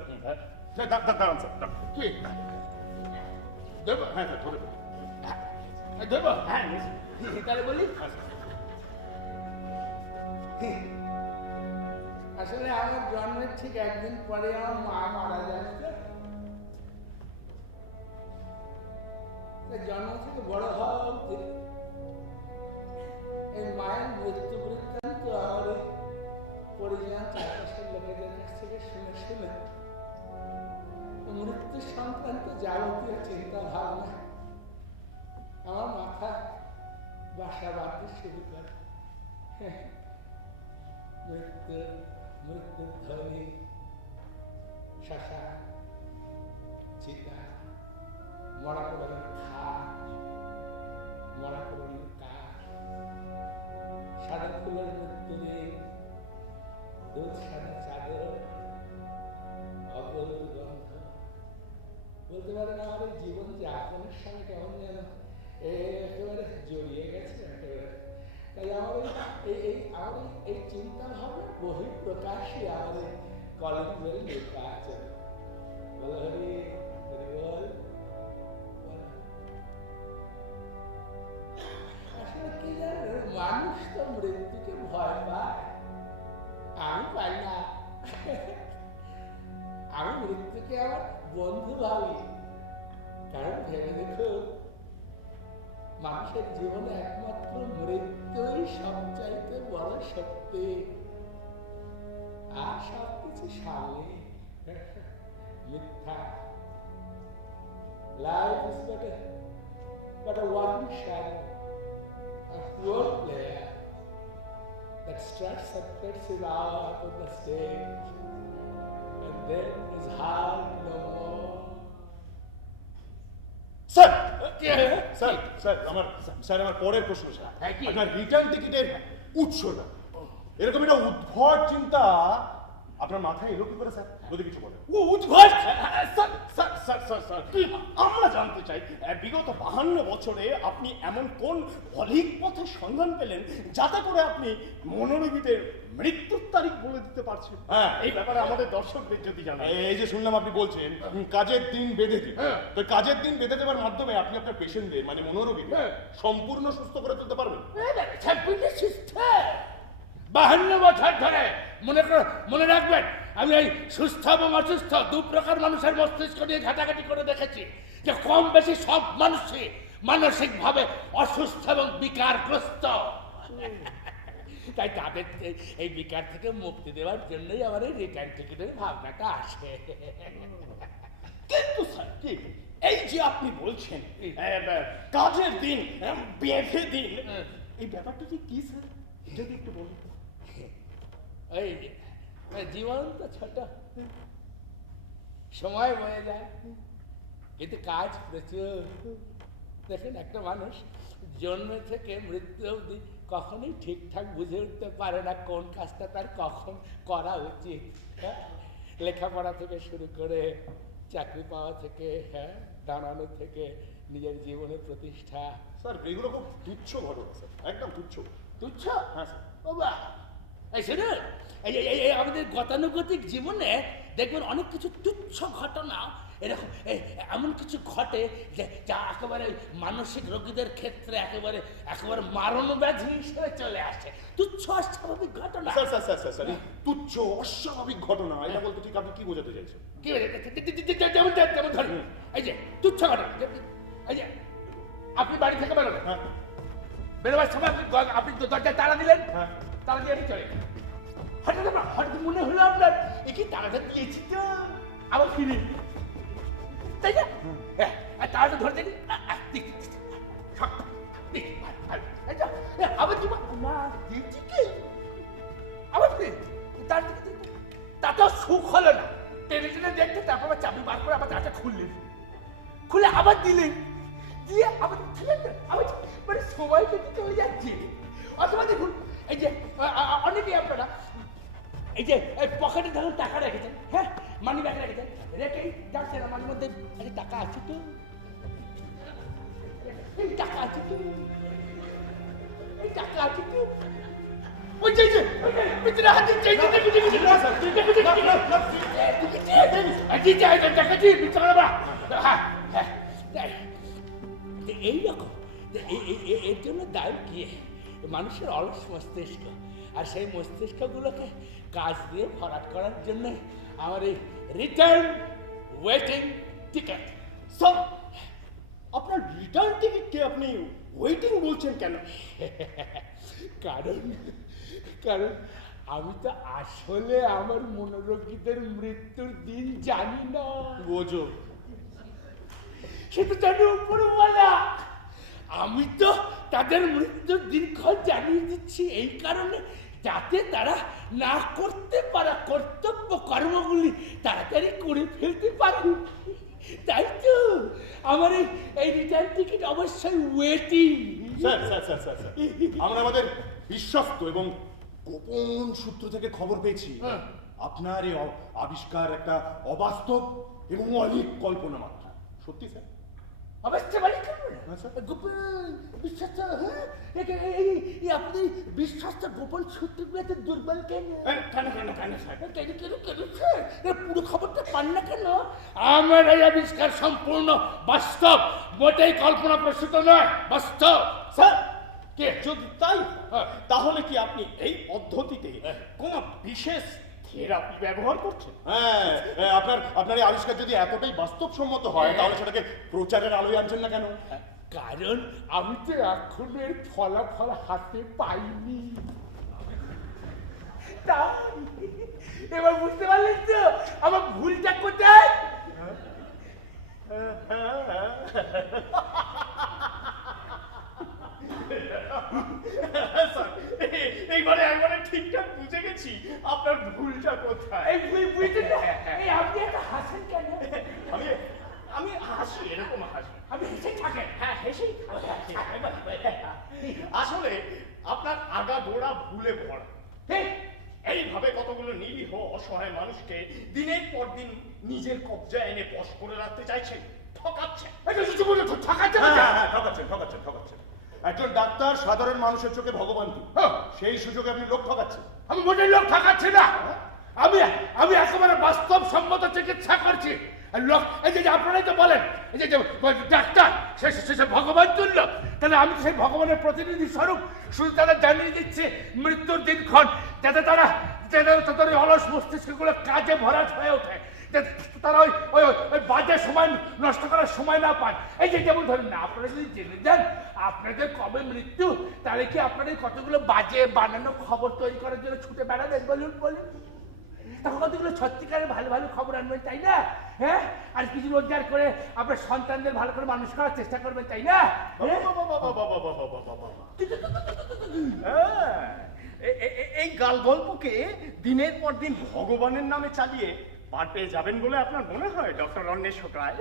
দাঁড়ান স্যার, কি দেব? হ্যাঁ স্যার, ধরে দেবো? হ্যাঁ, তাহলে বলি। আসলে আমার জন্মের ঠিক একদিন পরে আমার মা মারা যায়। জন্ম থেকে বড় হওয়া অবধি এই মায়ের মৃত্যু বৃত্তান্ত আমার পরিজন চারপাশের লোকেদের কাছ থেকে শুনে শুনে মৃত্যু সংক্রান্ত যাবতীয় চিন্তা ভাবনা আমার মাথা বাসা বাঁধতে শুরু করে। মৃত্যুর ধ্বনি, শ্মশান, চিতা, মরা পোড়ানোর খাট, মরা পোড়ানোর কাঠ, সাদা ফুলের মৃত্যু নেই, দুধ সাদা চাদর, অগল গন্ধ। বলতে পারেন আমাদের জীবন যাপনের সঙ্গে কেমন যেন একেবারে জড়িয়ে গেছে একেবারে। তাই আমার এই চিন্তা ভাবনা বহিঃপ্রকাশই আমাদের কলিং বেল লেখা আছে। বল হরি বল। আসলে কি জানেন, মানুষ তো মৃত্যুকে ভয় পায়, আমি পাই না। আমি মৃত্যুকে আমার বন্ধু ভাবি। কারণ ভেবে দেখুন, মানুষের জীবনে একমাত্র মৃত্যুই সবচাইতে বড় শক্তি, আর সবকিছু সামনে মিথ্যা। Life is but a one shadow, a role player that struts and fits him out on the stage, and then is heard no more. Sir sir sir আমার পরের প্রশ্ন স্যার, আপনার রিটার্ন টিকিটের উৎসটা এরকম একটা উদ্ভট চিন্তা আপনার মাথায় এলো কি করে স্যার? যদি কিছু বলেন। ও উদ্ভট! স্যার আমরা জানতে চাই, বিগত 52 বছরে আপনি এমন কোন অলিক পথের সন্ধান পেলেন যাতে করে আপনি মনোরোগীদের মৃত্যুর তারিখ বলে দিতে পারছেন? হ্যাঁ, এই ব্যাপারে আমাদের দর্শকদের যদি জানান। এই যে শুনলাম আপনি বলছেন কাজের দিন বেঁধে দিন, তো কাজের দিন বেঁধে দেওয়ার মাধ্যমে আপনি আপনার পেশেন্টদের মানে মনোরোগীদের সম্পূর্ণ সুস্থ করে তুলতে পারবেন? 52 বছর ধরে মনে রাখবেন, আমি এই সুস্থ এবং অসুস্থ দু প্রকার মানুষের মস্তিষ্ক নিয়ে ঘাটাঘাটি করে দেখেছি যে কম বেশি সব মানুষই মানসিকভাবে অসুস্থ এবং বিকারগ্রস্ত। তাই তাদের এই বিকার থেকে মুক্তি দেওয়ার জন্যই আমার এই রিটার্ন টিকিটের ভাবনাটা আসে। কিন্তু স্যার এই যে আপনি বলছেন কাজের দিন বেঁধে দিন, এই ব্যাপারটা কি স্যার? যদি একটু বলুন। ওই জীবন তো ছোট, সময় বয়ে যায়, কিন্তু কাজ প্রচুর। দেখেন, একটা মানুষ জন্ম থেকে মৃত্যু অবধি কখনোই ঠিকঠাক বুঝে উঠতে পারে না কোন কাজটা তার কখন করা উচিত। হ্যাঁ, লেখাপড়া থেকে শুরু করে চাকরি পাওয়া থেকে, হ্যাঁ, দাঁড়ানো থেকে নিজের জীবনের প্রতিষ্ঠা। স্যার এগুলো খুব তুচ্ছ ঘটনা স্যার, একদম তুচ্ছ। তুচ্ছ? হ্যাঁ স্যার। বাবা, এই শুনুন, এই আমাদের গতানুগতিক জীবনে দেখবেন অনেক কিছু তুচ্ছ ঘটনা এরকম এমন কিছু ঘটে যা একেবারে মানসিক রোগীদের ক্ষেত্রে একেবারে মারণ ব্যাধি হিসেবে চলে আসে। তুচ্ছ অস্বাভাবিক ঘটনা। Sir sir sir sir sir এই তুচ্ছ অস্বাভাবিক ঘটনা এটা বলতে ঠিক আপনি কি বোঝাতে চাইছেন? কি যেমন ধরুন, এই যে তুচ্ছ ঘটনা, এই যে আপনি বাড়ি থেকে বেরোবেন, হ্যাঁ বেরোবার সময় আপনি দরজায় তালা দিলেন, হ্যাঁ তালা দিয়ে আপনি চলে গেলেন। হঠাৎ মনে হলো আপনার কি তালাটা দিয়েছি তো, আবার ফিরে, তাই না? হ্যাঁ, তালাটা ধরে দেখি আবার দিব না, দিয়েছি কি আবার ফিরে, তাতেও সুখ হলো না। টেলিভিশনে দেখতে, তারপর আবার চাবি বার করে আবার তালাটা খুললেন, খুলে আবার দিলেন, দিয়ে আবার আবার মানে সময় কেটে চলে যাচ্ছে। অথবা দেখুন, এই যে অনেকেই আপনারা এই যে পকেটে ধরুন টাকা রেখেছেন, হ্যাঁ, মানি ব্যাগ রেখেছেন, রেখেই যাচ্ছেন আমার মধ্যে টাকা আছে তো, এই টাকা আছে তো, এই টাকা আছে তো, ওই যে ভিতরে হাত দিচ্ছে, এইরকম। এর জন্য দায় কি? মানুষের অলস মস্তিষ্ক, আর সেই মস্তিষ্কগুলোকে কাজ দিয়ে ভরাট করার জন্য আমার এই রিটার্ন ওয়েটিং টিকিট। স্যার আপনার রিটার্ন টিকিটকে আপনি ওয়েটিং বলছেন কেন? কারণ আমি তো আসলে আমার মনোরোগীদের মৃত্যুর দিন জানি না। বোঝো, সে তো জানি উপরওয়ালা। আমি তো তাদের মৃত্যুর দিনক্ষণ জানিয়ে দিচ্ছি এই কারণে, যাতে তারা না করতে পারা কর্তব্য কর্মগুলি তাড়াতাড়ি করে ফেলতে পারে। তাই তো আমার এই রিটার্ন টিকিট অবশ্যই waiting. Sir sir sir sir sir আমরা আমাদের বিশ্বস্ত এবং গোপন সূত্র থেকে খবর পেয়েছি আপনার এই আবিষ্কার একটা অবাস্তব এবং অলিক কল্পনা মাত্র। সত্যি স্যার? অবশ্যই বাড়ি করবেন গোপন বিশ্বাস। হ্যাঁ, আপনি বিশ্বাস গোপন সূত্রগুলো এত দুর্বল কেন? কেন কেন কেন স্যার? পুরো খবরটা পান না কেন? আমার এই আবিষ্কার সম্পূর্ণ বাস্তব, মোটেই কল্পনা প্রসূত নয়, বাস্তব। স্যার কে যদি তাই তাহলে কি আপনি এই পদ্ধতিতে কোনো বিশেষ থেরাপি ব্যবহার করছেন? হ্যাঁ, আপনার এই আবিষ্কার যদি এতটাই বাস্তবসম্মত হয় তাহলে সেটাকে প্রচারের আলোয় আনছেন না কেন? কারণ আমি তো এখনো এর ফলাফল হাতে পাইনি। এবার বুঝতে পারলেন তো আমার ভুলটা কোথায়? একবারে ঠিকঠাক বুঝে গেছি আপনার ভুলটা কোথায়। আপনি একটা হাসেন কেন? আমি হাসি, এরকম হাসি। আমি হেসে থাকেন? হ্যাঁ, হেসেই আসলে আপনার আগাগোড়া ভুলে ভরা। এইভাবে কতগুলো নিরীহ অসহায় মানুষকে দিনের পর দিন নিজের কবজায় এনে বশ করে রাখতে চাইছেন, ঠকাচ্ছেন। ঠকাচ্ছেন। একজন ডাক্তার সাধারণ মানুষের চোখে ভগবান, সেই সুযোগে আপনি লোক ঠকাচ্ছেন। আমি মোটেই লোক ঠকাচ্ছি না, আমি একেবারে বাস্তব সম্মত চিকিৎসা করছি। লোক এই যে আপনারাই তো বলেন এই যে ডাক্তার সে ভগবান তুল্য, তাহলে আমি তো সেই ভগবানের প্রতিনিধি স্বরূপ। শুধু তারা জানিয়ে দিচ্ছে মৃত্যুর দিনক্ষণ, যাতে তাদের অলস মস্তিষ্কগুলো কাজে ভরাট হয়ে ওঠে, তারা ওই বাজে সময় নষ্ট করার সময় না পান। এই যে যেমন ধরেন না, আপনারা যদি জেনে যান আপনাদের কবে মৃত্যু, তাহলে কি আপনাদের কতগুলো বাজে বানানো খবর তৈরি করার জন্য ছুটে বেড়াবেন? বলুন। তখন কতগুলো সত্যিকারের ভালো ভালো খবর আনবেন, তাই না? হ্যাঁ, আর কিছু রোজগার করে আপনার সন্তানদের ভালো করে মানুষ করার চেষ্টা করবেন, তাই না? হ্যাঁ, এই গাল গল্পকে দিনের পর দিন ভগবানের নামে চালিয়ে পার পেয়ে যাবেন বলে আপনার মনে হয় ডক্টর অন্বেষক রায়?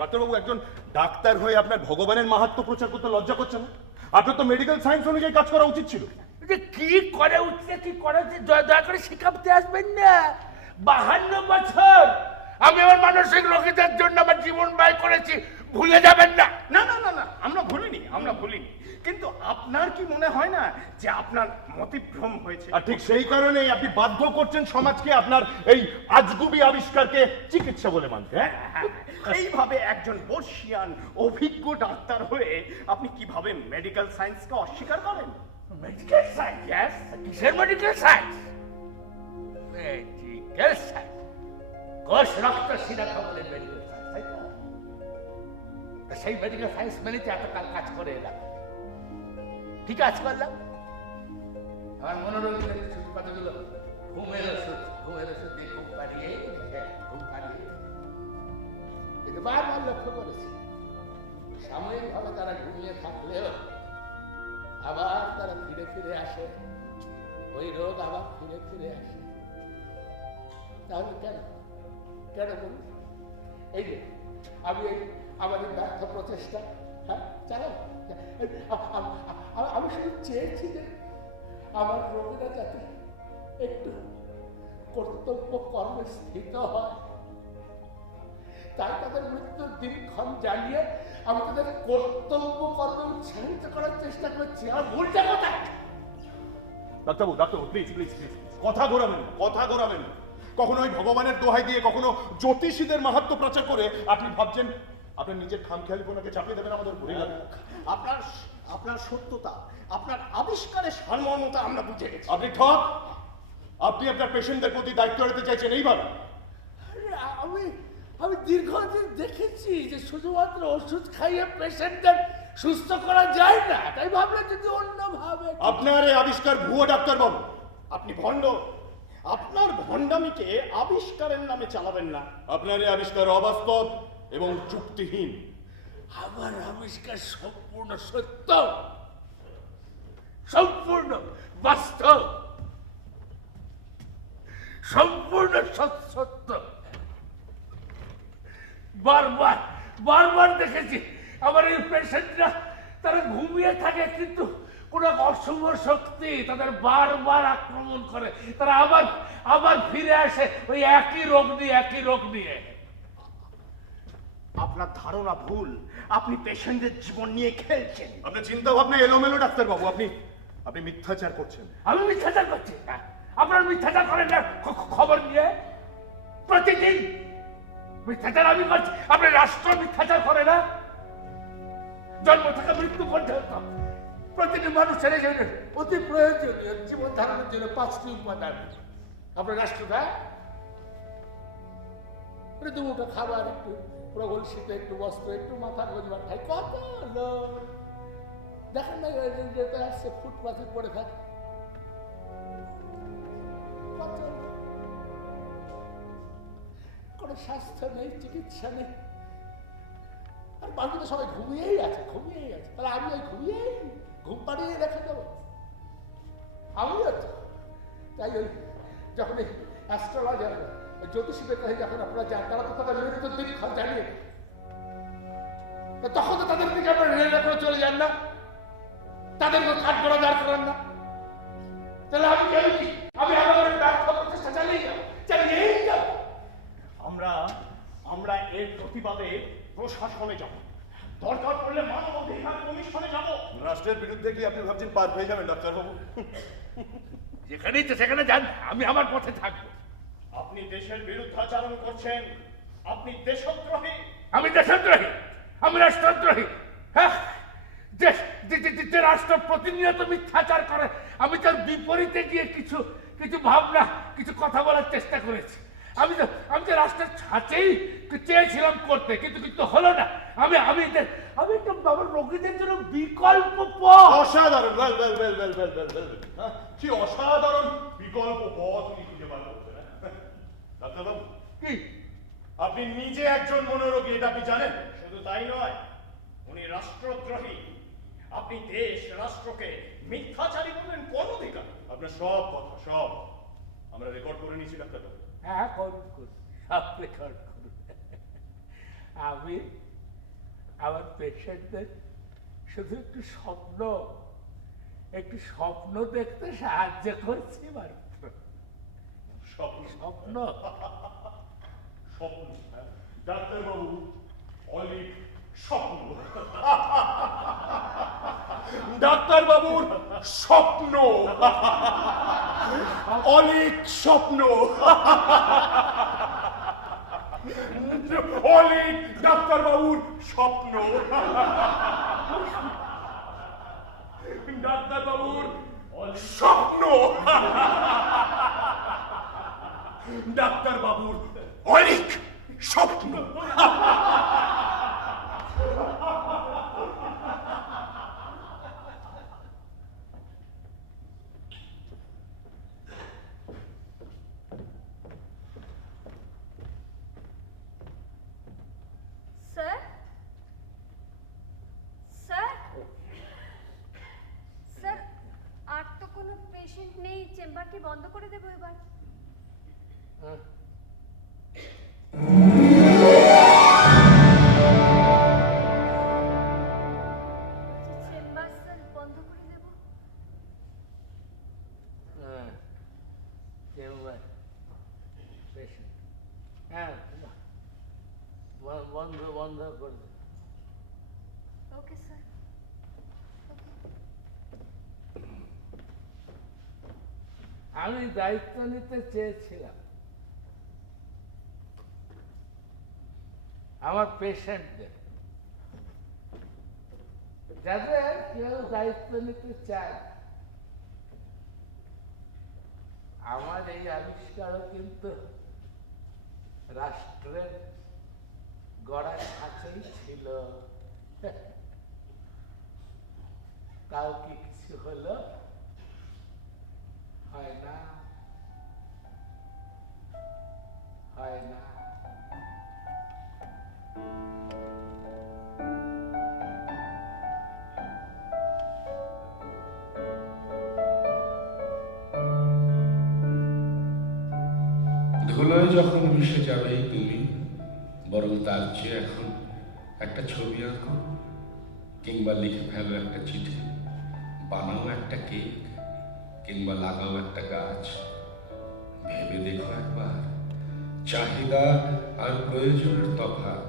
ডাক্তারবাবু, একজন ডাক্তার হয়ে আপনার ভগবানের মাহাত্ম্য প্রচার করতে লজ্জা করছে না? আপনার তো মেডিকেল সায়েন্স অনুযায়ী কাজ করা উচিত ছিল। যে কি করে উঠছে কি করে দয়া করে শিখাতে আসবেন না। 52 বছর আমি আমার মানসিক রোগীদের জন্য আমার জীবন ব্যয় করেছি, ভুলে যাবেন না। না না না না, আমরা ভুলিনি, কিন্তু আপনার কি মনে হয় না যে আপনার মতিভ্রম হয়েছে? আর ঠিক সেই কারণেই আপনি বাধ্য করছেন সমাজকে আপনার এই আজগুবি আবিষ্কারকে চিকিৎসা বলে মানতে। এইভাবে একজন বর্ষিয়ান অভিজ্ঞ ডাক্তার হয়ে আপনি কিভাবে মেডিকেল সায়েন্সকে অস্বীকার করেন? Medical science? ইয়েস। কিসের মেডিকেল সায়েন্স? মেডিকেল সায়েন্স কোষ রক্ত শিরা খবরের মেডিকেল সায়েন্স, তাই তো? সেই মেডিকেল সায়েন্স মেনেতে এতকাল কাজ করে এলাম, ঠিক কাজ করলাম। আমার মনোরোগীদের ওষুধ কতগুলো ঘুমের ওষুধ দিয়ে ঘুম পাড়িয়ে কিন্তু বারবার লক্ষ্য করেছি সাময়িকভাবে তারা ঘুমিয়ে থাকলেও আবার তারা ফিরে আসে, ওই রোগ আবার ফিরে আসে। তাহলে কেন বলুন? এই যে আমি আমাদের ব্যর্থ প্রচেষ্টা, হ্যাঁ, চালাই। আমি শুধু চেয়েছি যে আমার রোগীরা যাতে একটু কর্তব্য কর্মে স্থিত হয়, তাই তাদের মৃত্যুর দিনক্ষণ জানিয়ে আমি তাদের কর্তব্য কর্মে উৎসাহিত করার চেষ্টা করছি। আর ভুলটা কোথায়? ডাক্তারবাবু, প্লিজ, কথা ঘোরাবেন না। কখনো ওই ভগবানের দোহাই দিয়ে, কখনো জ্যোতিষীদের মাহাত্ম্য প্রচার করে আপনি ভাবছেন আপনার নিজের খামখেয়ালিপনাকে চাপিয়ে দেবেন আমাদের উপরে। আপনার সত্যতা, আপনার আবিষ্কারের সারমর্মতা আমরা বুঝে গেছি। আপনি আপনার পেশেন্টদের প্রতি দায়িত্ব নিতে চাইছেন এইভাবে? আমি দীর্ঘদিন দেখেছি যে শুধুমাত্র ওষুধ খাইয়ে পেশেন্টদের সুস্থ করা যায় না, তাই ভাবলাম যদি অন্যভাবে। আপনার এই আবিষ্কার ভুয়ো ডাক্তারবাবু, আপনি ভণ্ড। আপনার ভণ্ডামিকে আবিষ্কারের নামে চালাবেন না। আপনার এই আবিষ্কার অবাস্তব এবং যুক্তিহীন। আমার আবিষ্কার সম্পূর্ণ সত্য, সম্পূর্ণ বাস্তব, সম্পূর্ণ সত্য। বারবার দেখেছি আমার এই পেশেন্টরা তারা ঘুমিয়ে থাকে, কিন্তু কোন অশুভ শক্তি তাদের বারবার আক্রমণ করে, তারা আবার ফিরে আসে ওই একই রোগ নিয়ে। আপনার ধারণা ভুল। আপনি পেশেন্টদের জীবন নিয়ে খেলছেন। আপনার চিন্তা ভাবনা এলোমেলো ডাক্তারবাবু। আপনি মিথ্যাচার করছেন। আমি মিথ্যাচার করছি? আপনার মিথ্যাচার করেন না খবর নিয়ে প্রতিদিন? মিথ্যাচার আমি করছি, আপনার রাষ্ট্র মিথ্যাচার করে না? জন্ম থেকে মৃত্যু পর্যন্ত প্রতিটি মানুষের অতি প্রয়োজনীয় জীবন ধারণের জন্য 5টি উপাদান আপনার রাষ্ট্র দেয়। দুটো খাবার, একটু প্রগলসিত, একটু বস্ত্র, একটু মাথা গোজবার খাই। কত লোক দেখেন না যেতে আসছে ফুটপাথে পড়ে থাকে, কত কোনো স্বাস্থ্য নেই, চিকিৎসা নেই, আর বাকি তো সবাই ঘুমিয়েই আছে। তাহলে আমি ওই ঘুম পাড়িয়ে রেখে দেবো? আমিও তো তাই ওই যখন এই অ্যাস্ট্রোলজার জ্যোতিষীদের কাছে যখন আপনারা যান, তারা তো তাদের মৃত্যুর দিনক্ষণ জানিয়ে, তখন তো তাদের দিকে আপনারা রেলে করে চলে যান না, তাদেরকে কাঠ করা দাঁড় করান না। তাহলে আমি আমার ব্যর্থ প্রচেষ্টা চালিয়েই যাব। আমরা এর প্রতিবাদে প্রশাসনে যাব, দরকার পড়লে মানবাধিকার কমিশনে যাব। রাষ্ট্রের বিরুদ্ধে কি আপনি ভাবছেন পার পেয়ে যাবেন ডাক্তারবাবু? যেখানেই তো সেখানে যান, আমি আমার পথে থাকবো। আপনি দেশের বিরুদ্ধাচরণ করছেন, আপনি দেশদ্রোহী। আমি দেশদ্রোহী, আমি রাষ্ট্রদ্রোহী। হ্যাঁ, যে রাষ্ট্র প্রতিনিয়ত মিথ্যাচার করে, আমি তার বিপরীতে গিয়ে কিছু ভাবনা, কিছু কথা বলার চেষ্টা করেছি। আমি তো রাস্তার ছাঁচেই চেয়েছিলাম করতে, কিন্তু কিন্তু হলো না। আমি একটা বাবার রোগীদের জন্য বিকল্প পথ। অসাধারণ, কি অসাধারণ বিকল্প পথ উনি খুঁজে বার করছেন। ডাক্তারবাবু, কি আপনি নিজে একজন মনোরোগী, এটা আপনি জানেন? শুধু তাই নয়, উনি রাষ্ট্রদ্রোহী। আপনি দেশ রাষ্ট্রকে মিথ্যাচারী বললেন কোন অধিকার? আপনার সব কথা সব আমরা রেকর্ড করে নিয়েছি ডাক্তারবাবু। হ্যাঁ, করুন সব রেকর্ড করুন। আমি আমার পেশেন্টদের শুধু একটু স্বপ্ন দেখতে সাহায্য করছি মাত্র। স্বপ্ন স্বপ্ন স্বপ্ন, ডাক্তারবাবু অনেক স্বপ্ন। ডাক্তারবাবুর স্বপ্ন, অনেক স্বপ্ন, অনেক ডাক্তারবাবুর স্বপ্ন, ডাক্তারবাবুর স্বপ্ন, ডাক্তারবাবুর অনেক স্বপ্ন। স্যার স্যার স্যার, আর তো কোনো পেশেন্ট নেই, চেম্বার কি বন্ধ করে দেবো এবার? চেম্বার স্যার বন্ধ করে দেবো? হ্যাঁ, বন্ধ করে দেব। Okay sir. আমি দায়িত্ব নিতে চেয়েছিলাম আমার পেশেন্টদের, যাদের কেউ দায়িত্ব নিতে চায়। আমার এই আবিষ্কারও কিন্তু রাষ্ট্রের গড়ার কাছেই ছিল। কাউকে কিছু হলো হয় না। ধুলোয় যখন মিশে যাবেই তুমি, বরং তার চেয়ে এখন একটা ছবি আঁকো, কিংবা লিখে ফেলো একটা চিঠি, বানাও একটা কেক, কিংবা লাগাও একটা গাছ। ভেবে দেখো একবার চাহিদা আর প্রয়োজনের তফাৎ।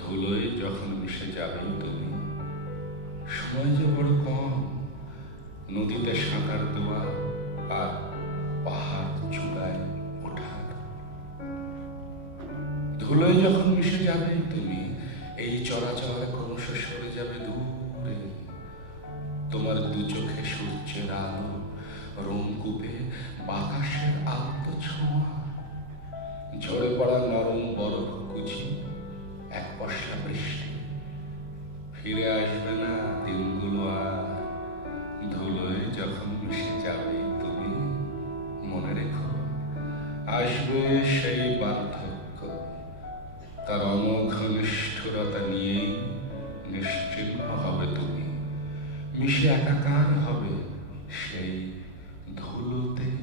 ধুলোয় যখন মিশে যাবেই তুমি, সময় যে বড় কম, নদীতে সাঁতার দেওয়া আর পাহাড় চূড়ায় ওঠার। ধুলোয় যখন মিশে যাবেই তুমি, এই চরাচর ক্রমশ সরে যাবে দূরে। তোমার দু চোখে সূর্যের আলো, রোমকূপে বাতাসের আলতো ছোঁয়া, ঝরে পড়া নরম বরফ কুচি, এক বর্ষা বৃষ্টি। ফিরে আসবে না দিনগুলো আর। ধুলোয় যখন মিশে যাবে তুমি, মনে রেখো আসবে সেই বার্ধক্য। তার অমোঘ নিষ্ঠুরতা নিয়েই নিশ্চিহ্ন হবে তুমি, মিশে একাকার হবে সেই ধুলোতেই।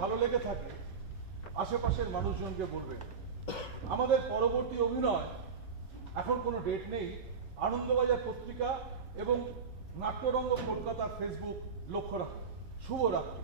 ভালো লেগে থাকে আশেপাশের মানুষজনকে বলবেন। আমাদের পরবর্তী অভিনয় এখন কোনো ডেট নেই, আনন্দবাজার পত্রিকা এবং নাট্যরঙ্গ কলকাতার ফেসবুক লক্ষ্য রাখুন। শুভরাত্রি।